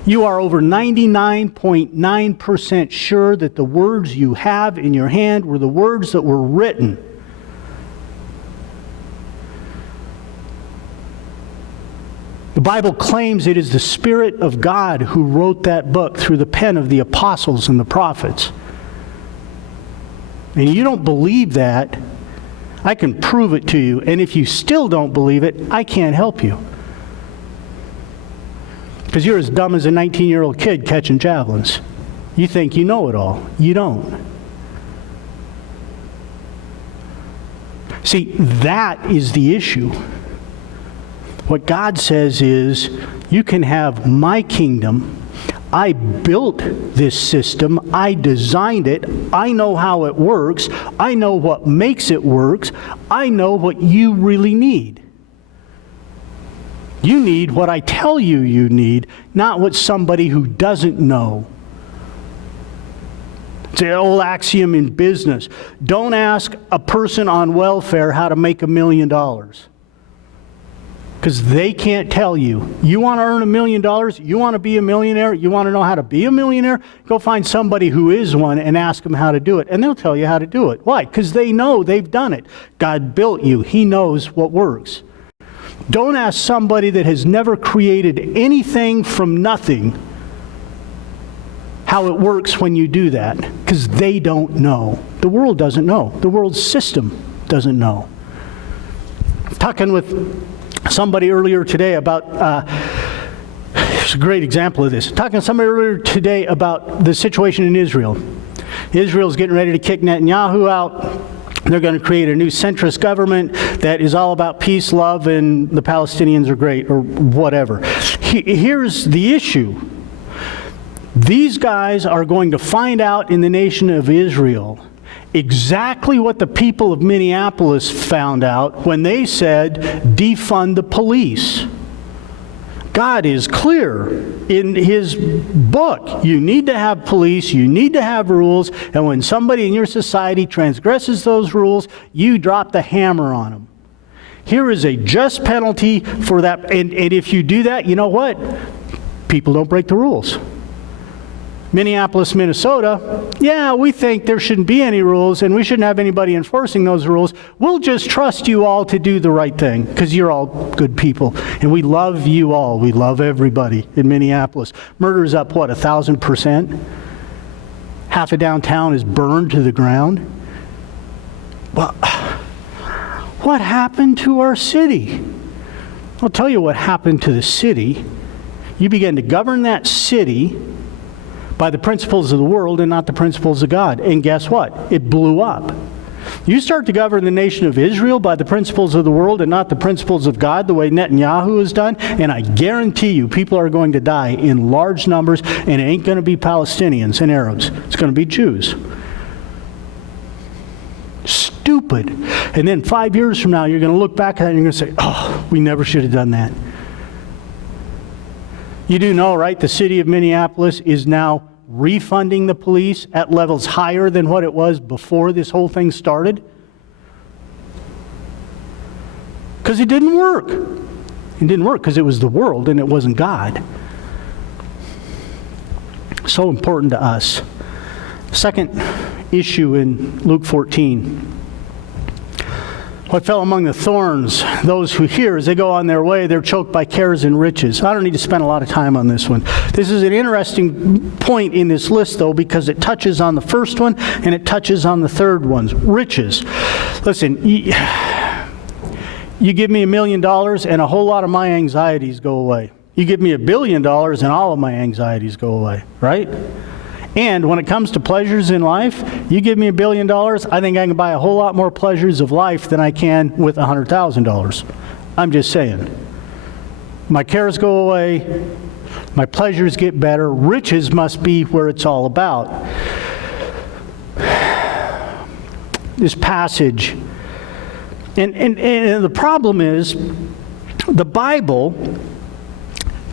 you are over 99.9% sure that the words you have in your hand were the words that were written. The Bible claims it is the Spirit of God who wrote that book through the pen of the apostles and the prophets. And you don't believe that, I can prove it to you. And if you still don't believe it, I can't help you. Because you're as dumb as a 19-year-old kid catching javelins. You think you know it all. You don't. See, that is the issue. What God says is, you can have my kingdom. I built this system. I designed it. I know how it works. I know what makes it work. I know what you really need. You need what I tell you you need, not what somebody who doesn't know. It's an old axiom in business. Don't ask a person on welfare how to make $1 million. Because they can't tell you. You want to earn $1 million? You want to be a millionaire? You want to know how to be a millionaire? Go find somebody who is one and ask them how to do it. And they'll tell you how to do it. Why? Because they know they've done it. God built you. He knows what works. Don't ask somebody that has never created anything from nothing how it works when you do that. Because they don't know. The world doesn't know. The world's system doesn't know. Talking with somebody earlier today about It's a great example of this. Talking to somebody earlier today about the situation in Israel. Israel's getting ready to kick Netanyahu out. They're going to create a new centrist government that is all about peace, love, and the Palestinians are great, or whatever. Here's the issue. These guys are going to find out in the nation of Israel exactly what the people of Minneapolis found out when they said, defund the police. God is clear in his book. You need to have police, you need to have rules, and when somebody in your society transgresses those rules, you drop the hammer on them. Here is a just penalty for that, and if you do that, you know what? People don't break the rules. Minneapolis, Minnesota, yeah, we think there shouldn't be any rules and we shouldn't have anybody enforcing those rules. We'll just trust you all to do the right thing because you're all good people. And we love you all. We love everybody in Minneapolis. Murder's up, what, 1,000%? Half of downtown is burned to the ground. Well, what happened to our city? I'll tell you what happened to the city. You began to govern that city by the principles of the world and not the principles of God. And guess what? It blew up. You start to govern the nation of Israel by the principles of the world and not the principles of God, the way Netanyahu has done, and I guarantee you people are going to die in large numbers, and it ain't going to be Palestinians and Arabs. It's going to be Jews. Stupid. And then 5 years from now, you're going to look back at it and you're going to say, oh, we never should have done that. You do know, right? The city of Minneapolis is now refunding the police at levels higher than what it was before this whole thing started. Because it didn't work. It didn't work because it was the world and it wasn't God. So important to us. Second issue in Luke 14. What fell among the thorns, those who hear, as they go on their way, they're choked by cares and riches. I don't need to spend a lot of time on this one. This is an interesting point in this list, though, because it touches on the first one and it touches on the third one. Riches. Listen, you give me $1 million and a whole lot of my anxieties go away. You give me $1 billion and all of my anxieties go away, right? And when it comes to pleasures in life, you give me $1 billion, I think I can buy a whole lot more pleasures of life than I can with $100,000. I'm just saying. My cares go away, my pleasures get better, riches must be where it's all about. This passage, and the problem is, the Bible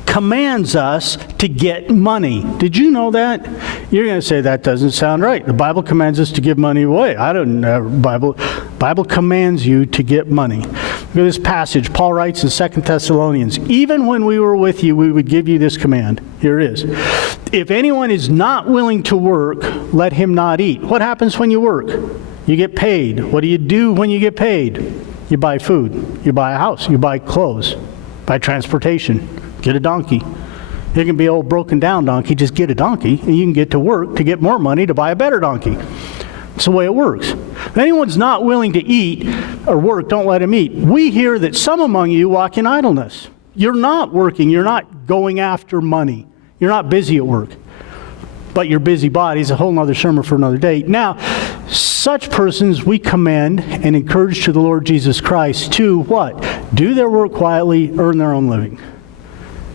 commands us to get money. Did you know that? You're going to say that doesn't sound right. The Bible commands us to give money away. I don't know. Bible commands you to get money. Look at this passage. Paul writes in 2 Thessalonians, even when we were with you, we would give you this command. Here it is. If anyone is not willing to work, let him not eat. What happens when you work? You get paid. What do you do when you get paid? You buy food. You buy a house. You buy clothes. Buy transportation. Get a donkey. It can be an old broken down donkey. Just get a donkey and you can get to work to get more money to buy a better donkey. It's the way it works. If anyone's not willing to eat or work, don't let him eat. We hear that some among you walk in idleness. You're not working. You're not going after money. You're not busy at work. But your busy body is a whole other sermon for another day. Now, such persons we commend and encourage to the Lord Jesus Christ to what? Do their work quietly, earn their own living.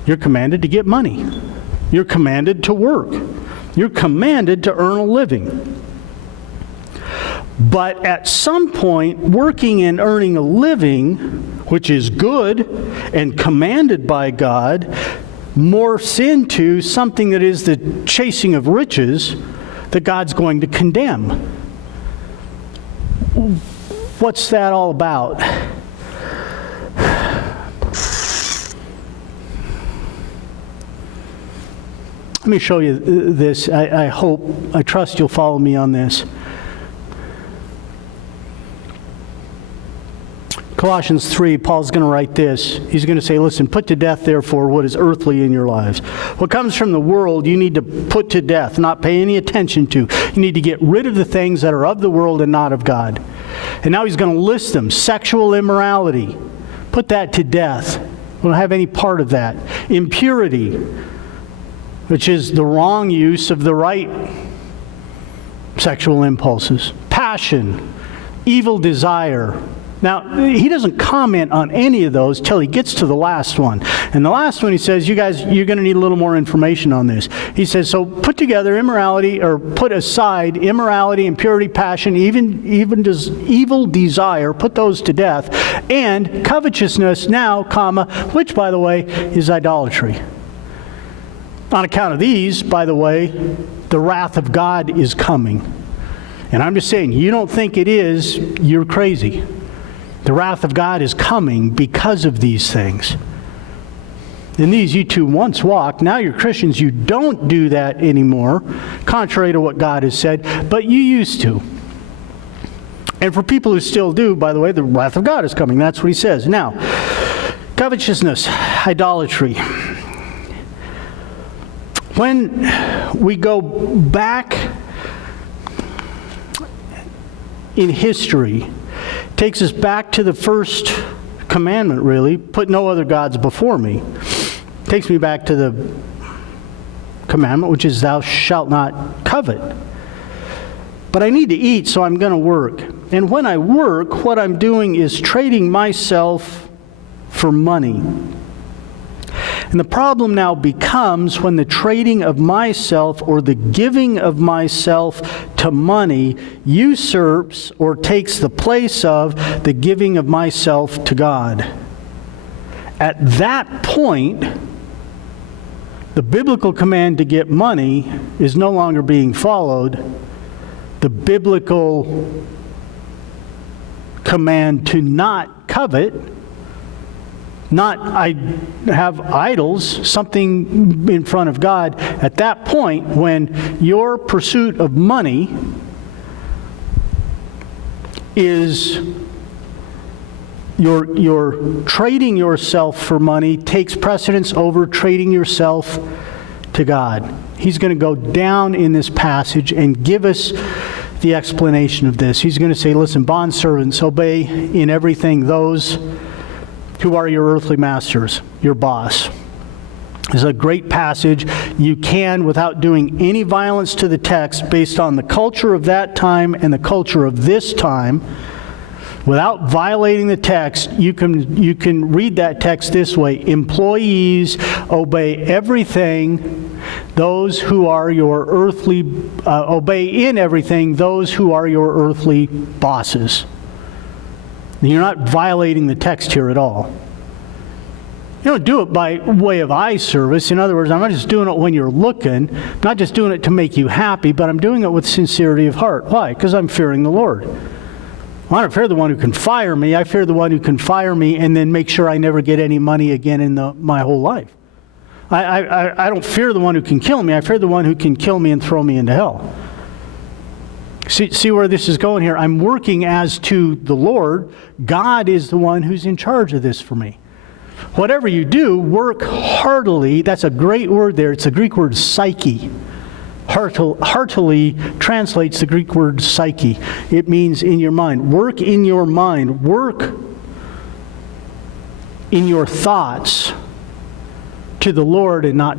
You're commanded to get money. You're commanded to work. You're commanded to earn a living. But at some point, working and earning a living, which is good and commanded by God, morphs into something that is the chasing of riches that God's going to condemn. What's that all about? Let me show you this. I trust you'll follow me on this. Colossians 3, Paul's going to write this. He's going to say, listen, put to death, therefore, what is earthly in your lives. What comes from the world, you need to put to death, not pay any attention to. You need to get rid of the things that are of the world and not of God. And now he's going to list them. Sexual immorality. Put that to death. We don't have any part of that. Impurity, which is the wrong use of the right sexual impulses. Passion, evil desire. Now, he doesn't comment on any of those till he gets to the last one. And the last one, he says, you guys, you're going to need a little more information on this. He says, so put together immorality, or put aside immorality, impurity, passion, even evil desire, put those to death, and covetousness now, comma, which, by the way, is idolatry. On account of these, by the way, the wrath of God is coming. And I'm just saying, you don't think it is, you're crazy. The wrath of God is coming because of these things. In these you two once walked. Now you're Christians. You don't do that anymore, contrary to what God has said, but you used to. And for people who still do, by the way, the wrath of God is coming. That's what he says. Now, covetousness, idolatry. When we go back in history, takes us back to the first commandment, really. Put no other gods before me. Takes me back to the commandment, which is thou shalt not covet. But I need to eat, so I'm going to work. And when I work, what I'm doing is trading myself for money. And the problem now becomes when the trading of myself or the giving of myself to money usurps or takes the place of the giving of myself to God. At that point, the biblical command to get money is no longer being followed. The biblical command to not covet, not I have idols, something in front of God. At that point, when your pursuit of money is you're trading yourself for money, takes precedence over trading yourself to God. He's going to go down in this passage and give us the explanation of this. He's going to say, listen, bondservants, obey in everything those who are your earthly masters, your boss. It's a great passage. You can, without doing any violence to the text, based on the culture of that time and the culture of this time, without violating the text, you can read that text this way. Employees, obey everything those who are your earthly, obey in everything those who are your earthly bosses. You're not violating the text here at all. You don't do it by way of eye service. In other words, I'm not just doing it when you're looking, not just doing it to make you happy, but I'm doing it with sincerity of heart. Why? Because I'm fearing the Lord. I don't fear the one who can fire me. I fear the one who can fire me and then make sure I never get any money again in my whole life. I don't fear the one who can kill me. I fear the one who can kill me and throw me into hell. See where this is going here? I'm working as to the Lord. God is the one who's in charge of this for me. Whatever you do, work heartily. That's a great word there. It's the Greek word psyche. Heartily translates the Greek word psyche. It means in your mind. Work in your mind. Work in your thoughts to the Lord and not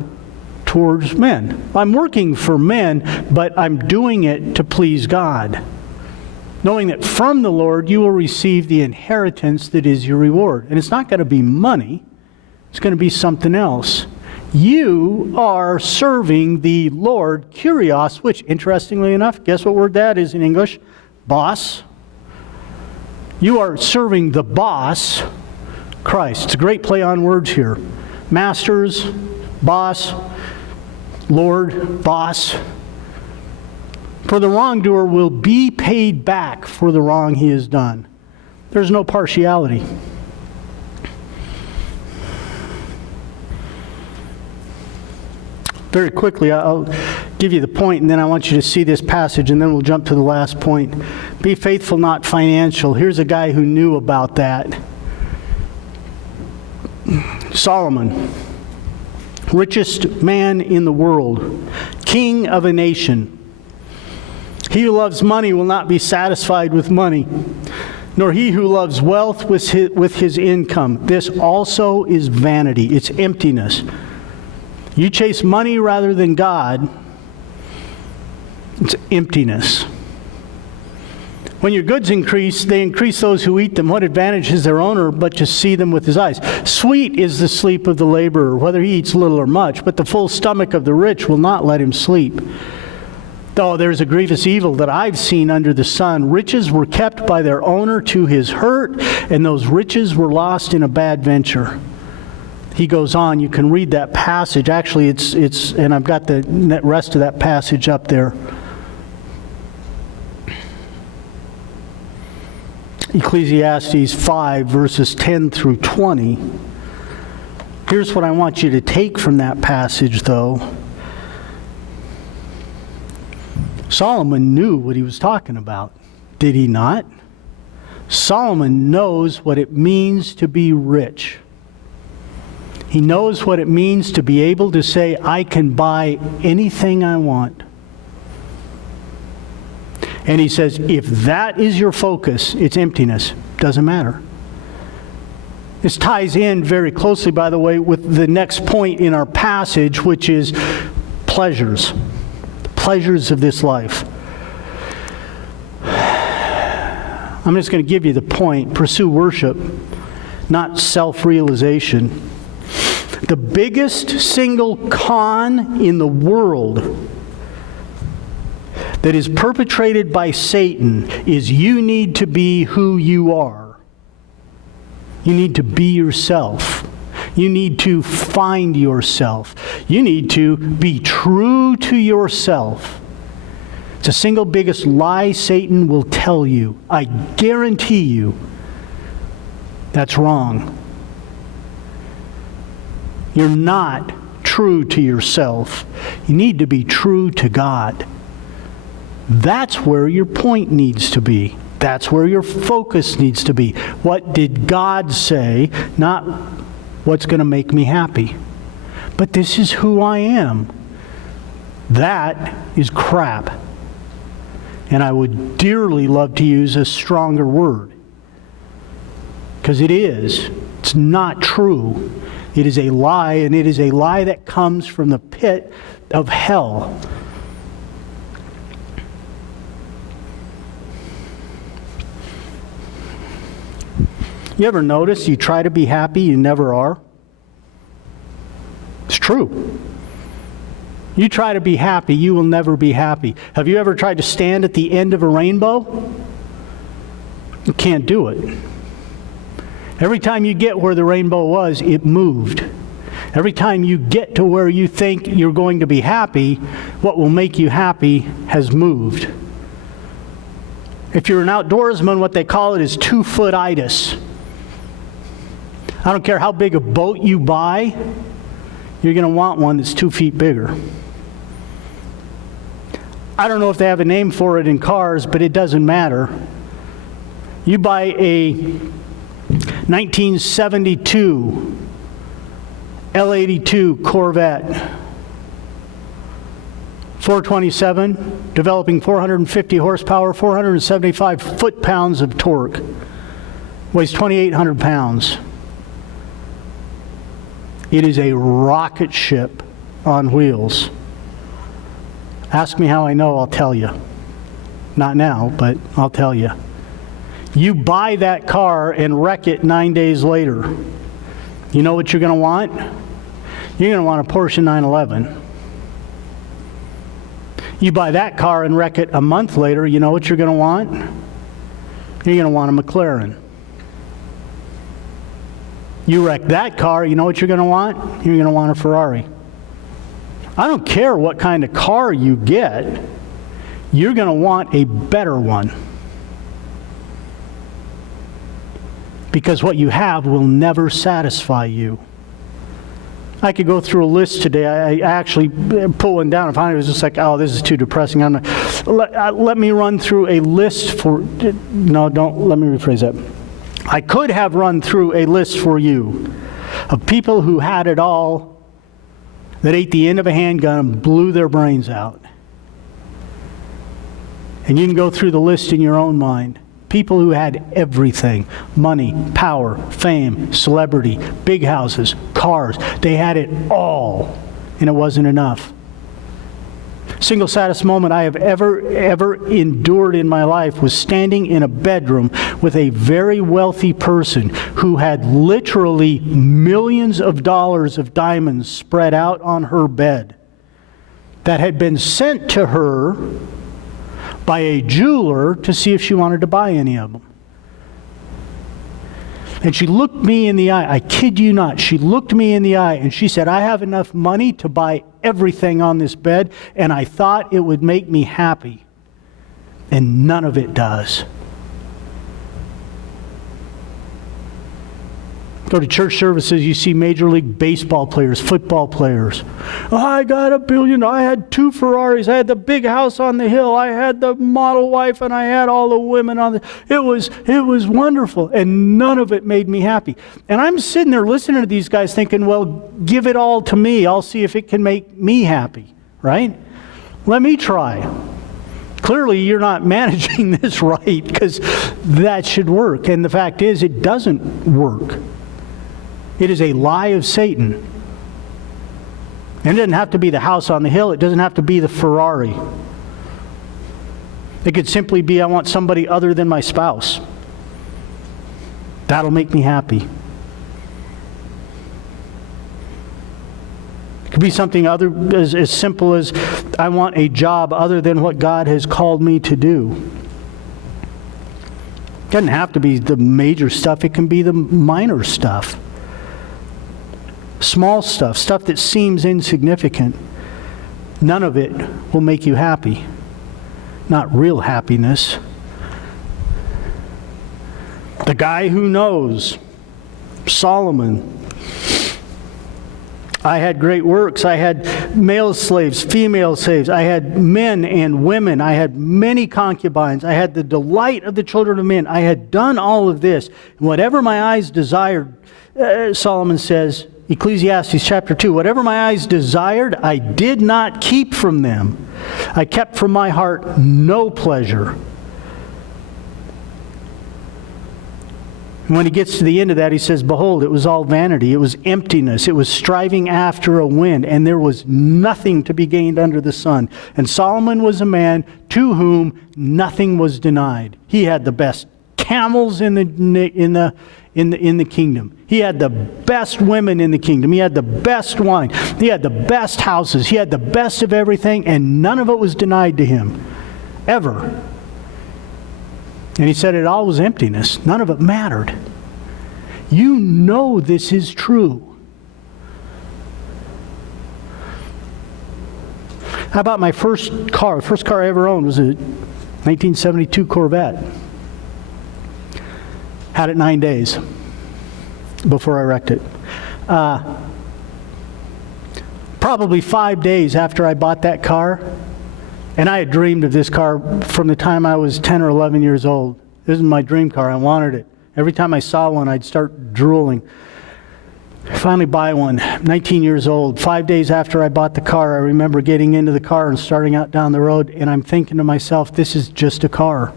towards men. I'm working for men, but I'm doing it to please God, knowing that from the Lord you will receive the inheritance that is your reward. And it's not going to be money. It's going to be something else. You are serving the Lord, Kyrios, which, interestingly enough, guess what word that is in English? Boss. You are serving the boss, Christ. It's a great play on words here. Masters, boss, Lord, boss. For the wrongdoer will be paid back for the wrong he has done. There's no partiality. Very quickly, I'll give you the point, and then I want you to see this passage, and then we'll jump to the last point. Be faithful, not financial. Here's a guy who knew about that. Solomon, richest man in the world, king of a nation. He who loves money will not be satisfied with money, nor he who loves wealth with his income. This also is vanity. It's emptiness. You chase money rather than God, it's emptiness. When your goods increase, they increase those who eat them. What advantage is their owner but to see them with his eyes? Sweet is the sleep of the laborer, whether he eats little or much, but the full stomach of the rich will not let him sleep. Though there is a grievous evil that I've seen under the sun. Riches were kept by their owner to his hurt, and those riches were lost in a bad venture. He goes on. You can read that passage. Actually, it's and I've got the rest of that passage up there. Ecclesiastes 5, verses 10 through 20. Here's what I want you to take from that passage, though. Solomon knew what he was talking about, did he not? Solomon knows what it means to be rich. He knows what it means to be able to say, I can buy anything I want. And he says, if that is your focus, it's emptiness. Doesn't matter. This ties in very closely, by the way, with the next point in our passage, which is pleasures. The pleasures of this life. I'm just going to give you the point. Pursue worship, not self-realization. The biggest single con in the world that is perpetrated by Satan is you need to be who you are. You need to be yourself. You need to find yourself. You need to be true to yourself. It's the single biggest lie Satan will tell you. I guarantee you that's wrong. You're not true to yourself. You need to be true to God. That's where your point needs to be. That's where your focus needs to be. What did God say? Not what's going to make me happy. But this is who I am. That is crap. And I would dearly love to use a stronger word. Because it is. It's not true. It is a lie, and it is a lie that comes from the pit of hell. You ever notice you try to be happy, you never are? It's true. You try to be happy, you will never be happy. Have you ever tried to stand at the end of a rainbow? You can't do it. Every time you get where the rainbow was, it moved. Every time you get to where you think you're going to be happy, what will make you happy has moved. If you're an outdoorsman, what they call it is 2-foot-itis. I don't care how big a boat you buy, you're going to want one that's 2 feet bigger. I don't know if they have a name for it in cars, but it doesn't matter. You buy a 1972 L82 Corvette, 427, developing 450 horsepower, 475 foot-pounds of torque, weighs 2,800 pounds. It is a rocket ship on wheels. Ask me how I know, I'll tell you. Not now, but I'll tell you. You buy that car and wreck it 9 days later. You know what you're going to want? You're going to want a Porsche 911. You buy that car and wreck it a month later, you know what you're going to want? You're going to want a McLaren. You wreck that car, you know what you're going to want? You're going to want a Ferrari. I don't care what kind of car you get, you're going to want a better one. Because what you have will never satisfy you. I could go through a list today. I actually put one down and finally it was just like, oh, this is too depressing. Let me run through a list for, no, don't, let me rephrase that. I could have run through a list for you of people who had it all, that ate the end of a handgun and blew their brains out. And you can go through the list in your own mind. People who had everything: money, power, fame, celebrity, big houses, cars. They had it all, and it wasn't enough. Single saddest moment I have ever endured in my life was standing in a bedroom with a very wealthy person who had literally millions of dollars of diamonds spread out on her bed that had been sent to her by a jeweler to see if she wanted to buy any of them. And she looked me in the eye. I kid you not. She looked me in the eye and she said, "I have enough money to buy everything on this bed, and I thought it would make me happy." And none of it does. Go to church services, you see Major League Baseball players, football players. "I got $1 billion. I had 2 Ferraris. I had the big house on the hill. I had the model wife, and I had all the women on the..." It was wonderful, and none of it made me happy. And I'm sitting there listening to these guys thinking, well, give it all to me. I'll see if it can make me happy, right? Let me try. Clearly, you're not managing this right, because that should work. And the fact is, it doesn't work. It is a lie of Satan. And it doesn't have to be the house on the hill. It doesn't have to be the Ferrari. It could simply be, I want somebody other than my spouse. That'll make me happy. It could be something as simple as, I want a job other than what God has called me to do. It doesn't have to be the major stuff. It can be the minor stuff. Small stuff, stuff that seems insignificant. None of it will make you happy. Not real happiness. The guy who knows, Solomon. I had great works. I had male slaves, female slaves. I had men and women. I had many concubines. I had the delight of the children of men. I had done all of this. Whatever my eyes desired, Solomon says, Ecclesiastes chapter 2, whatever my eyes desired, I did not keep from them. I kept from my heart no pleasure. And when he gets to the end of that, he says, behold, it was all vanity. It was emptiness. It was striving after a wind, and there was nothing to be gained under the sun. And Solomon was a man to whom nothing was denied. He had the best camels in the kingdom. He had the best women in the kingdom. He had the best wine. He had the best houses. He had the best of everything, and none of it was denied to him, ever. And he said it all was emptiness. None of it mattered. You know this is true. How about my first car? The first car I ever owned was a 1972 Corvette. Had it 9 days before I wrecked it. Probably 5 days after I bought that car, and I had dreamed of this car from the time I was 10 or 11 years old. This is my dream car. I wanted it. Every time I saw one, I'd start drooling. I finally buy one, 19 years old. 5 days after I bought the car, I remember getting into the car and starting out down the road, and I'm thinking to myself, this is just a car.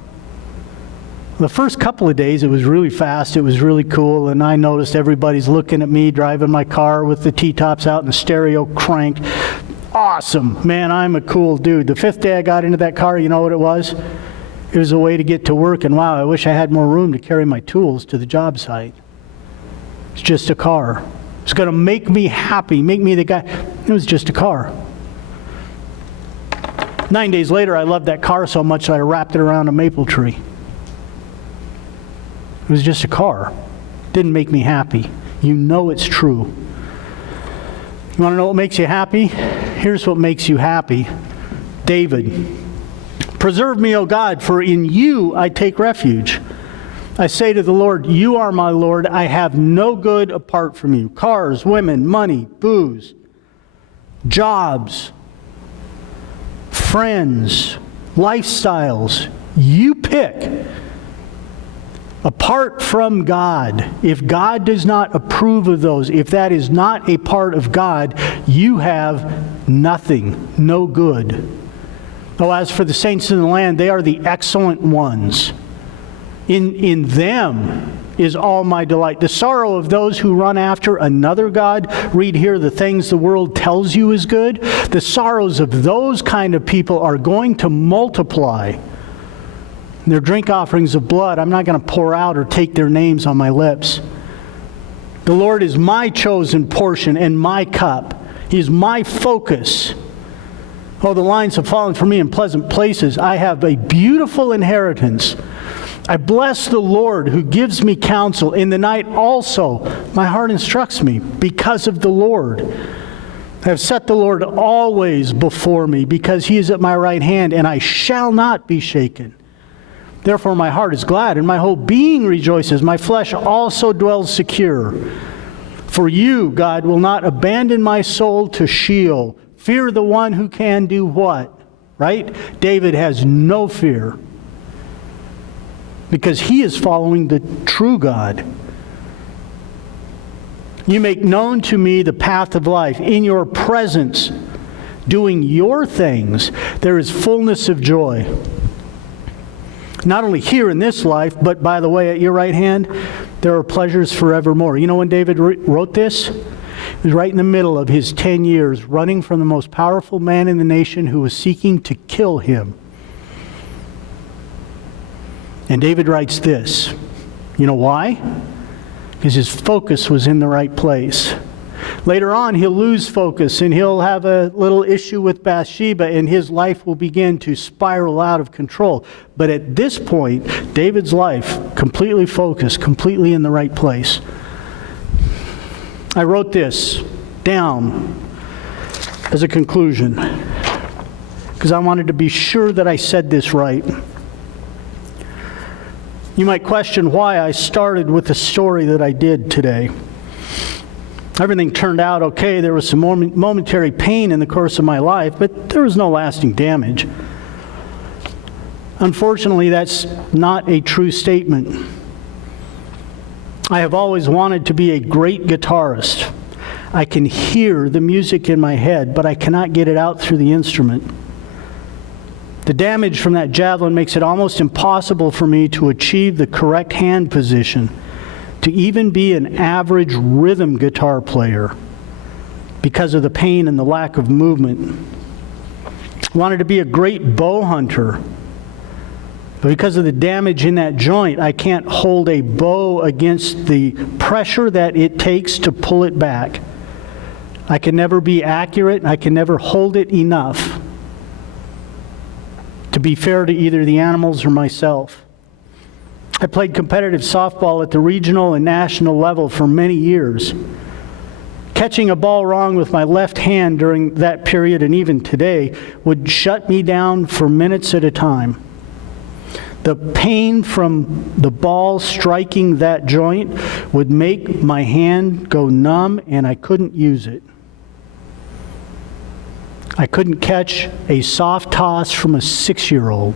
The first couple of days, it was really fast, it was really cool, and I noticed everybody's looking at me driving my car with the T-tops out and the stereo cranked. Awesome. Man, I'm a cool dude. The 5th day I got into that car, you know what it was? It was a way to get to work, and wow, I wish I had more room to carry my tools to the job site. It's just a car. It's going to make me happy, make me the guy. It was just a car. 9 days later, I loved that car so much that I wrapped it around a maple tree. It was just a car. Didn't make me happy. You know it's true. You want to know what makes you happy? Here's what makes you happy. David. Preserve me, O God, for in you I take refuge. I say to the Lord, you are my Lord. I have no good apart from you. Cars, women, money, booze, jobs, friends, lifestyles. You pick. Apart from God, if God does not approve of those, if that is not a part of God, you have nothing, no good. Oh, as for the saints in the land, they are the excellent ones. In them is all my delight. The sorrow of those who run after another god, read here, the things the world tells you is good. The sorrows of those kind of people are going to multiply. Their drink offerings of blood, I'm not going to pour out or take their names on my lips. The Lord is my chosen portion and my cup. He is my focus. Oh, the lines have fallen for me in pleasant places. I have a beautiful inheritance. I bless the Lord who gives me counsel. In the night also my heart instructs me because of the Lord. I have set the Lord always before me because he is at my right hand, and I shall not be shaken. Therefore my heart is glad, and my whole being rejoices. My flesh also dwells secure. For you, God, will not abandon my soul to Sheol. Fear the one who can do what? Right? David has no fear, because he is following the true God. You make known to me the path of life. In your presence, doing your things, there is fullness of joy. Not only here in this life, but by the way, at your right hand, there are pleasures forevermore. You know when David wrote this? It was right in the middle of his 10 years running from the most powerful man in the nation who was seeking to kill him. And David writes this. You know why? Because his focus was in the right place. Later on, he'll lose focus and he'll have a little issue with Bathsheba, and his life will begin to spiral out of control. But at this point, David's life, completely focused, completely in the right place. I wrote this down as a conclusion because I wanted to be sure that I said this right. You might question why I started with the story that I did today. Everything turned out okay. There was some momentary pain in the course of my life, but there was no lasting damage. Unfortunately, that's not a true statement. I have always wanted to be a great guitarist. I can hear the music in my head, but I cannot get it out through the instrument. The damage from that javelin makes it almost impossible for me to achieve the correct hand position, to even be an average rhythm guitar player because of the pain and the lack of movement. I wanted to be a great bow hunter, but because of the damage in that joint, I can't hold a bow against the pressure that it takes to pull it back. I can never be accurate, and I can never hold it enough to be fair to either the animals or myself. I played competitive softball at the regional and national level for many years. Catching a ball wrong with my left hand during that period, and even today, would shut me down for minutes at a time. The pain from the ball striking that joint would make my hand go numb, and I couldn't use it. I couldn't catch a soft toss from a 6-year-old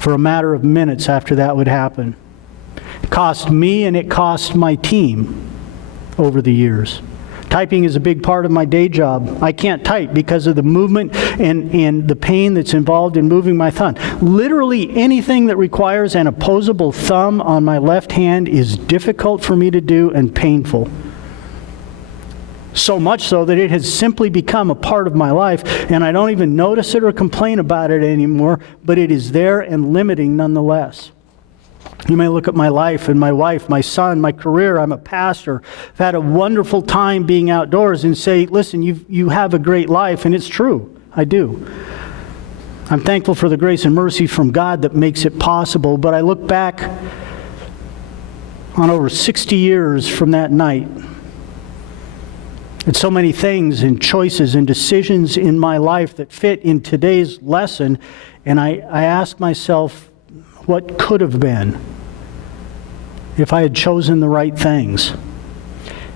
for a matter of minutes after that would happen. It cost me and it cost my team over the years. Typing is a big part of my day job. I can't type because of the movement and the pain that's involved in moving my thumb. Literally anything that requires an opposable thumb on my left hand is difficult for me to do and painful. So much so that it has simply become a part of my life, and I don't even notice it or complain about it anymore, but it is there and limiting nonetheless. You may look at my life and my wife, my son, my career. I'm a pastor. I've had a wonderful time being outdoors and say, listen, you have a great life, and it's true. I do. I'm thankful for the grace and mercy from God that makes it possible, but I look back on over 60 years from that night. And so many things and choices and decisions in my life that fit in today's lesson, and I ask myself, what could have been if I had chosen the right things?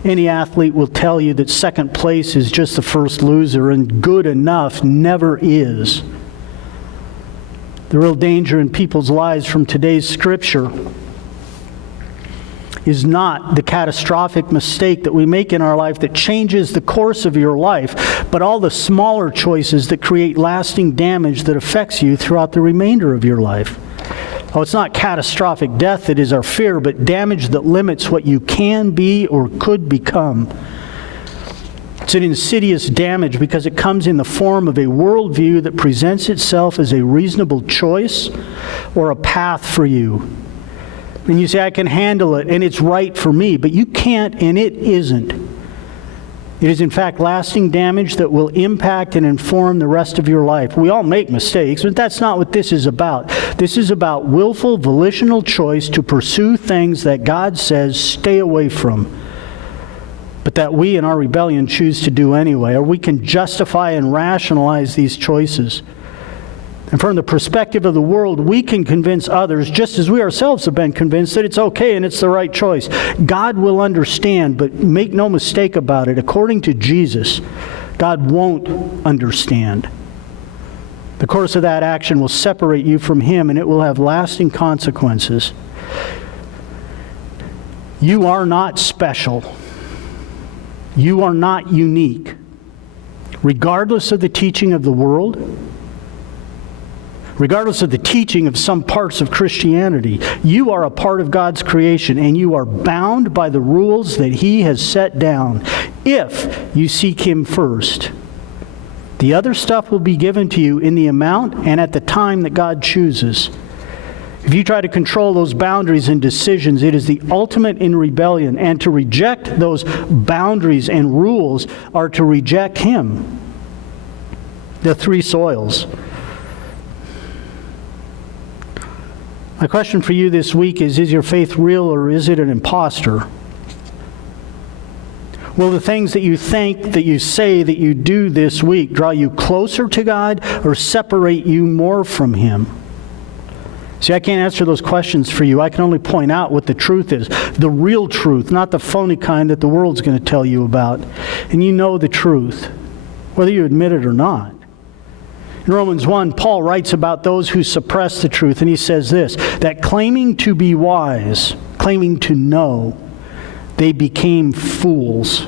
Any athlete will tell you that second place is just the first loser, and good enough never is. The real danger in people's lives from today's scripture is not the catastrophic mistake that we make in our life that changes the course of your life, but all the smaller choices that create lasting damage that affects you throughout the remainder of your life. Oh, it's not catastrophic death that is our fear, but damage that limits what you can be or could become. It's an insidious damage because it comes in the form of a worldview that presents itself as a reasonable choice or a path for you. And you say, I can handle it, and it's right for me, but you can't, and it isn't. It is, in fact, lasting damage that will impact and inform the rest of your life. We all make mistakes, but that's not what this is about. This is about willful, volitional choice to pursue things that God says stay away from, but that we in our rebellion choose to do anyway, or we can justify and rationalize these choices. And from the perspective of the world, we can convince others, just as we ourselves have been convinced, that it's okay and it's the right choice. God will understand, but make no mistake about it. According to Jesus, God won't understand. The course of that action will separate you from Him, and it will have lasting consequences. You are not special. You are not unique. Regardless of the teaching of the world, regardless of the teaching of some parts of Christianity, you are a part of God's creation, and you are bound by the rules that He has set down if you seek Him first. The other stuff will be given to you in the amount and at the time that God chooses. If you try to control those boundaries and decisions, it is the ultimate in rebellion, and to reject those boundaries and rules are to reject Him. The three soils. My question for you this week is your faith real or is it an imposter? Will the things that you think, that you say, that you do this week draw you closer to God or separate you more from Him? See, I can't answer those questions for you. I can only point out what the truth is. The real truth, not the phony kind that the world's going to tell you about. And you know the truth, whether you admit it or not. In Romans 1, Paul writes about those who suppress the truth, and he says this, that claiming to be wise, claiming to know, they became fools.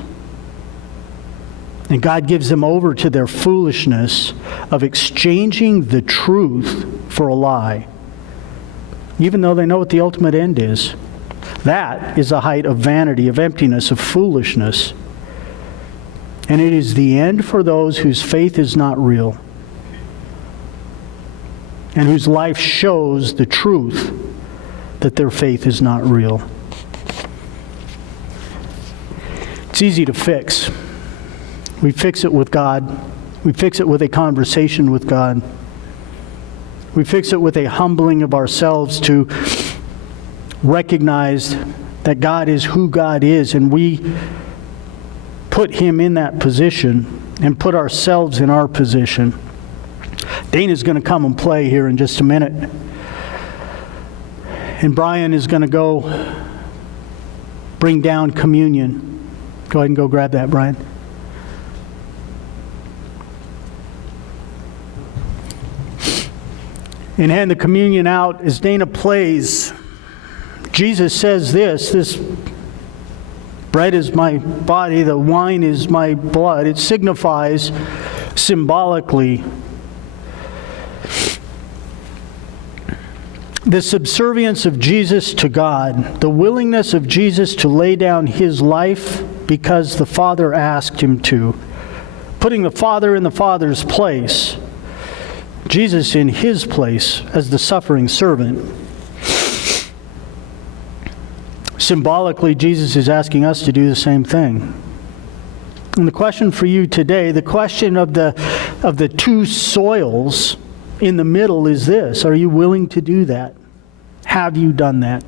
And God gives them over to their foolishness of exchanging the truth for a lie, even though they know what the ultimate end is. That is the height of vanity, of emptiness, of foolishness. And it is the end for those whose faith is not real, and whose life shows the truth that their faith is not real. It's easy to fix. We fix it with God. We fix it with a conversation with God. We fix it with a humbling of ourselves to recognize that God is who God is, and we put Him in that position and put ourselves in our position. Dana's going to come and play here in just a minute. And Brian is going to go bring down communion. Go ahead and go grab that, Brian. And hand the communion out as Dana plays. Jesus says this bread is my body, the wine is my blood. It signifies symbolically the subservience of Jesus to God, the willingness of Jesus to lay down His life because the Father asked Him to, putting the Father in the Father's place, Jesus in His place as the suffering servant. Symbolically, Jesus is asking us to do the same thing. And the question for you today, the question of the two soils in the middle is this: are you willing to do that? Have you done that?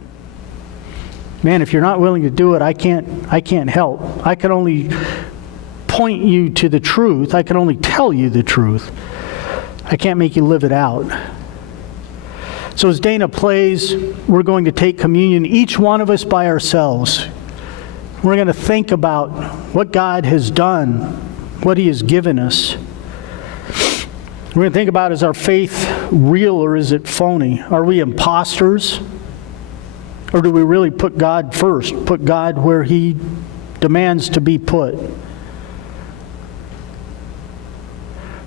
Man, if you're not willing to do it, I can't help. I can only point you to the truth. I can only tell you the truth. I can't make you live it out. So as Dana plays, we're going to take communion, each one of us by ourselves. We're going to think about what God has done, what He has given us. We're going to think about, is our faith real or is it phony? Are we imposters? Or do we really put God first? Put God where He demands to be put?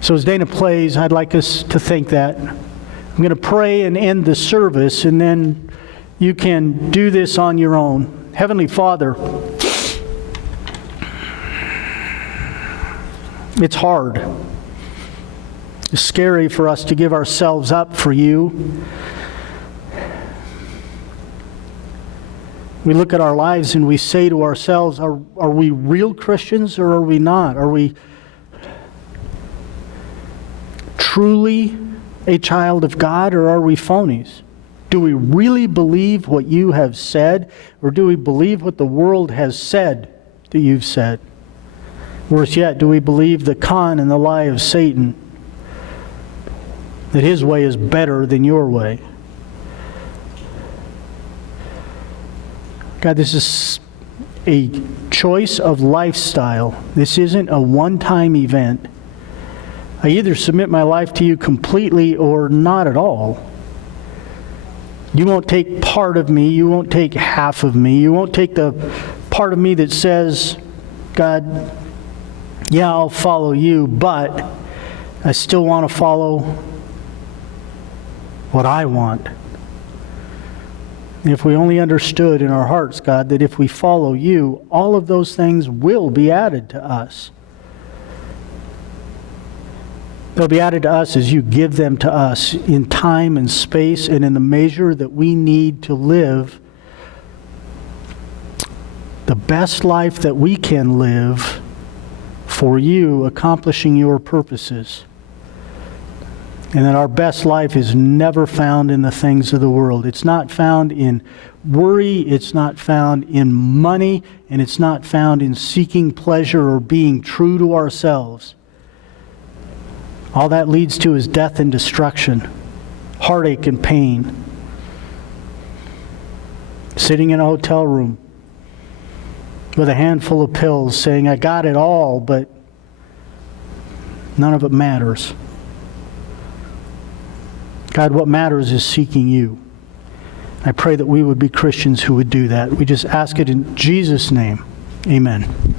So as Dana plays, I'd like us to think that. I'm going to pray and end the service, and then you can do this on your own. Heavenly Father, it's hard. It's scary for us to give ourselves up for you. We look at our lives and we say to ourselves, are we real Christians or are we not? Are we truly a child of God or are we phonies? Do we really believe what you have said, or do we believe what the world has said that you've said? Worse yet, do we believe the con and the lie of Satan, that his way is better than your way? God, this is a choice of lifestyle. This isn't a one-time event. I either submit my life to you completely or not at all. You won't take part of me. You won't take half of me. You won't take the part of me that says, God, yeah, I'll follow you, but I still want to follow what I want. If we only understood in our hearts, God, that if we follow you, all of those things will be added to us. They'll be added to us as you give them to us in time and space and in the measure that we need to live the best life that we can live for you, accomplishing your purposes. And that our best life is never found in the things of the world. It's not found in worry, it's not found in money, and it's not found in seeking pleasure or being true to ourselves. All that leads to is death and destruction, heartache and pain. Sitting in a hotel room with a handful of pills saying, I got it all, but none of it matters. God, what matters is seeking you. I pray that we would be Christians who would do that. We just ask it in Jesus' name. Amen.